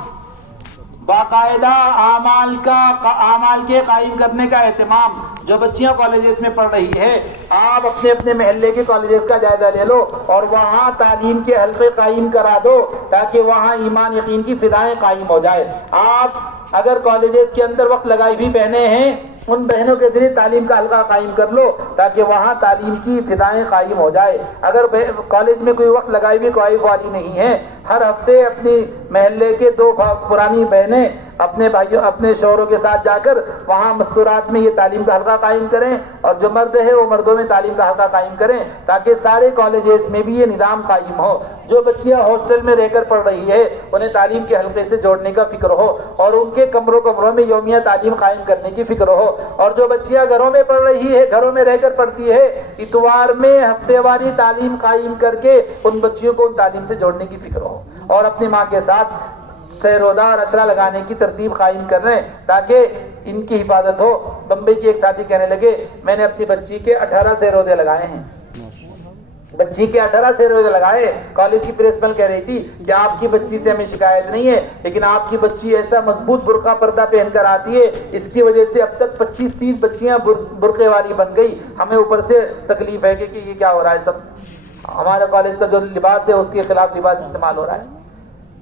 باقاعدہ اعمال کے قائم کرنے کا اہتمام۔ جو بچیاں کالجز میں پڑھ رہی ہے، آپ اپنے محلے کے کالجز کا جائزہ لے لو اور وہاں تعلیم کے حلقے قائم کرا دو، تاکہ وہاں ایمان یقین کی فضائیں قائم ہو جائے۔ آپ اگر کالجز کے اندر وقت لگائی ہوئی بہنیں ہیں، ان بہنوں کے ذریعے تعلیم کا حلقہ قائم کر لو، تاکہ وہاں تعلیم کی فضائیں قائم ہو جائے۔ اگر کالج میں کوئی وقت لگائی ہوئی کوئی والی نہیں ہے، ہر ہفتے اپنی محلے کے 2 پرانی بہنیں اپنے شوہروں کے ساتھ جا کر وہاں مستورات میں یہ تعلیم کا حلقہ قائم کریں، اور جو مرد ہے وہ مردوں میں تعلیم کا حلقہ قائم کریں، تاکہ سارے کالجز میں بھی یہ نظام قائم ہو۔ جو بچیاں ہاسٹل میں رہ کر پڑھ رہی ہے، انہیں تعلیم کے حلقے سے جوڑنے کا فکر ہو، اور ان کے کمروں میں یومیہ تعلیم قائم کرنے کی فکر ہو۔ اور جو بچیاں گھروں میں پڑھ رہی ہے، گھروں میں رہ کر پڑھتی ہے، اتوار میں ہفتے واری تعلیم قائم کر کے ان بچیوں کو ان تعلیم سے جوڑنے کی فکر ہو، اور اپنی ماں کے ساتھ سیرودا اور اشرا لگانے کی ترتیب قائم کر رہے ہیں تاکہ ان کی حفاظت ہو۔ بمبئی کے ایک ساتھی کہنے لگے میں نے اپنی بچی کے 18 سیرودے لگائے ہیں، بچی کے 18 سیرودے لگائے۔ کالج کی پرنسپل کہہ رہی تھی کہ آپ کی بچی سے ہمیں شکایت نہیں ہے، لیکن آپ کی بچی ایسا مضبوط برقع پردہ پہن کر آتی ہے، اس کی وجہ سے اب تک 25-30 بچیاں برقعے والی بن گئی، ہمیں اوپر سے تکلیف ہے کہ یہ کیا ہو رہا ہے، سب ہمارے کالج کا جو لباس ہے اس کے خلاف لباس استعمال ہو رہا ہے۔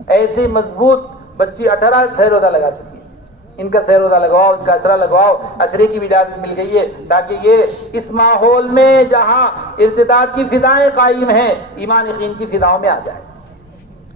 ایسی مضبوط بچی 18 سیرودہ لگا چکی ہے، ان کا سیرودہ لگواؤ، ان کا اشرا لگواؤ۔ اشرے کی بھی اجازت مل گئی ہے تاکہ یہ اس ماحول میں جہاں ارتداد کی فضائیں قائم ہیں، ایمان یقین کی فضاؤں میں آ جائے۔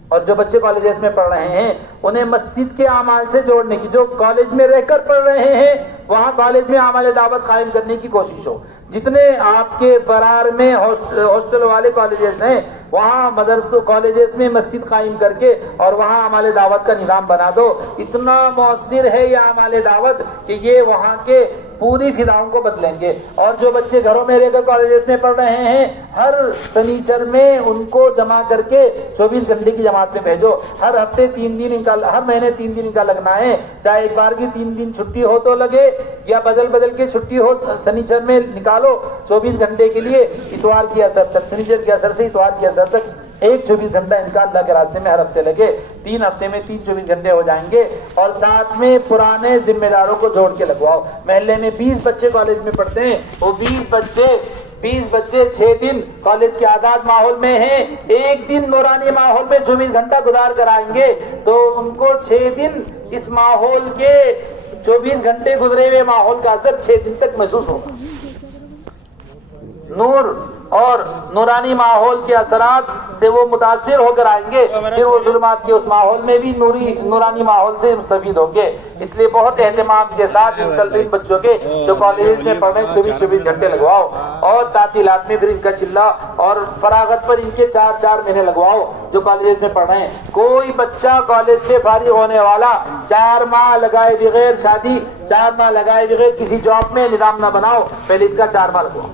اور جو بچے کالجز میں پڑھ رہے ہیں انہیں مسجد کے اعمال سے جوڑنے کی، جو کالج میں رہ کر پڑھ رہے ہیں وہاں کالج میں اعمال دعوت قائم کرنے کی کوشش ہو۔ جتنے آپ کے برار میں ہاسٹل والے کالجز ہیں وہاں مدرسوں کالجز میں مسجد قائم کر کے اور وہاں اعمال دعوت کا نظام بنا دو۔ اتنا مؤثر ہے یہ اعمال دعوت کہ یہ وہاں کے پوری فضاؤں کو بدلیں گے۔ اور جو بچے گھروں میں رہ کر کالجز میں پڑھ رہے ہیں ہر سنیچر میں ان کو جمع کر کے 24 گھنٹے کی جماعت میں بھیجو۔ ہر ہفتے 3 دن ہر مہینے 3 دن کا لگنا ہے، چاہے ایک بار کی 3 دن چھٹی ہو تو لگے یا بدل کے چھٹی ہو، سنیچر میں نکالو 24 گھنٹے کے لیے، اتوار کی اثر تک، سنیچر کی اثر سے اتوار کی اثر تک ایک 24 گھنٹہ ان کا اللہ کے راستے میں ہر ہفتے لگے۔ 3 ہفتے میں 3 24 گھنٹے ہو جائیں گے۔ اور ساتھ میں پرانے ذمہ داروں کو جوڑ کے لگواؤ۔ محلے میں 20 بچے کالج میں پڑھتے ہیں، وہ 20 بچے 6 دن کالج کے آزاد ماحول میں ہیں، ایک دن نورانی ماحول میں 24 گھنٹہ گزار کر آئیں گے تو ان کو 6 دن اس ماحول کے 24 گھنٹے گزرے ہوئے ماحول کا اثر 6 دن تک محسوس ہوگا۔ نور اور نورانی ماحول کے اثرات سے وہ متاثر ہو کر آئیں گے، پھر وہ ظلمات کے اس ماحول میں بھی نورانی ماحول سے مستفید ہوں گے۔ اس لیے بہت اہتمام کے ساتھ ان طالب بچوں کے جو کالج میں پڑھ رہے ہیں 24 گھنٹے لگواؤ، اور تعطیلات میں پھر ان کا چلہ اور فراغت پر ان کے 4 مہینے لگواؤ جو کالج میں پڑھ رہے ہیں۔ کوئی بچہ کالج سے فارغ ہونے والا 4 ماہ لگائے بغیر شادی، 4 ماہ لگائے بغیر کسی جاب میں نظام نہ بناؤ، پہلے اس کا 4 ماہ لگواؤ۔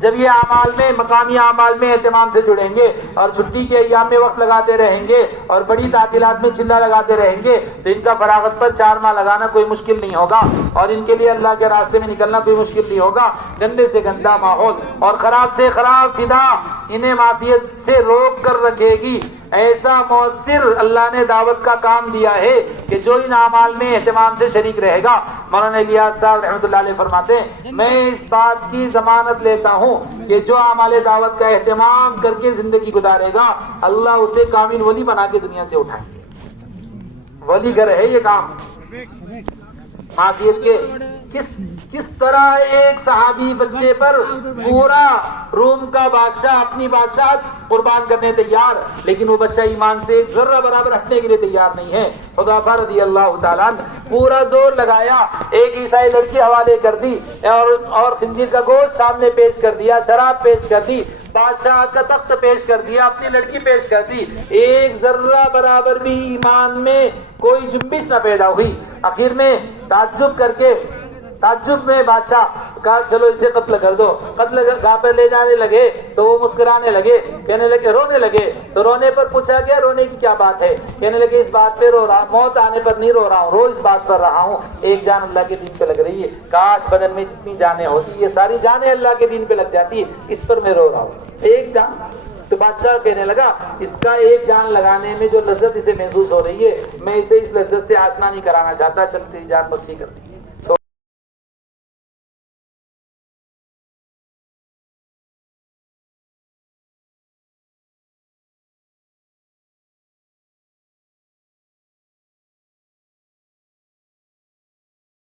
جب یہ اعمال میں، مقامی اعمال میں اہتمام سے جڑیں گے اور چھٹی کے ایام میں وقت لگاتے رہیں گے اور بڑی تعطیلات میں چلہ لگاتے رہیں گے تو ان کا فراغت پر 4 ماہ لگانا کوئی مشکل نہیں ہوگا، اور ان کے لیے اللہ کے راستے میں نکلنا کوئی مشکل نہیں ہوگا۔ گندے سے گندا ماحول اور خراب سے خراب فضا انہیں معصیت سے روک کر رکھے گی۔ ایسا مؤثر اللہ نے دعوت کا کام دیا ہے کہ جو ان اعمال میں اہتمام سے شریک رہے گا۔ مولانا الیاس صاحب رحمۃ اللہ علیہ فرماتے ہیں، میں اس بات کی ضمانت لیتا ہوں کہ جو اعمال دعوت کا اہتمام کر کے زندگی گزارے گا اللہ اسے کامل ولی بنا کے دنیا سے اٹھائیں گے۔ ولی گر ہے یہ کام۔ معصیت کے کس طرح ایک صحابی بچے پر پورا روم کا بادشاہ اپنی بادشاہت قربان کرنے تیار، لیکن وہ بچہ ایمان سے ایک ذرہ برابر ہٹنے کے لیے تیار نہیں ہے۔ حذیفہ رضی اللہ تعالیٰ عنہ پورا زور لگایا، ایک عیسائی لڑکی حوالے کر دی اور خنزیر کا گوشت سامنے پیش کر دیا، شراب پیش کر دی، بادشاہ کا تخت پیش کر دیا، اپنی لڑکی پیش کر دی، ایک ذرہ برابر بھی ایمان میں کوئی جنبش نہ پیدا ہوئی۔ آخر میں تعجب میں بادشاہ کہا چلو اسے قتل کر دو۔ قتل گاہ پر لے جانے لگے تو وہ مسکرانے لگے، کہنے لگے رونے لگے، تو رونے پر پوچھا گیا رونے کی کیا بات ہے؟ کہنے لگے اس بات پہ رو رہا، موت آنے پر نہیں رو رہا ہوں، رو اس بات پر رہا ہوں ایک جان اللہ کے دین پہ لگ رہی ہے، کاش بدن میں جتنی جانیں ہوتی یہ ساری جانیں اللہ کے دین پہ لگ جاتی، اس پر میں رو رہا ہوں ایک جان۔ تو بادشاہ کہنے لگا اس کا ایک جان لگانے میں جو لذت اسے محسوس ہو رہی ہے میں اسے اس لذت سے آشنا نہیں کرانا چاہتا، چل تیری جان بخشی کر دی۔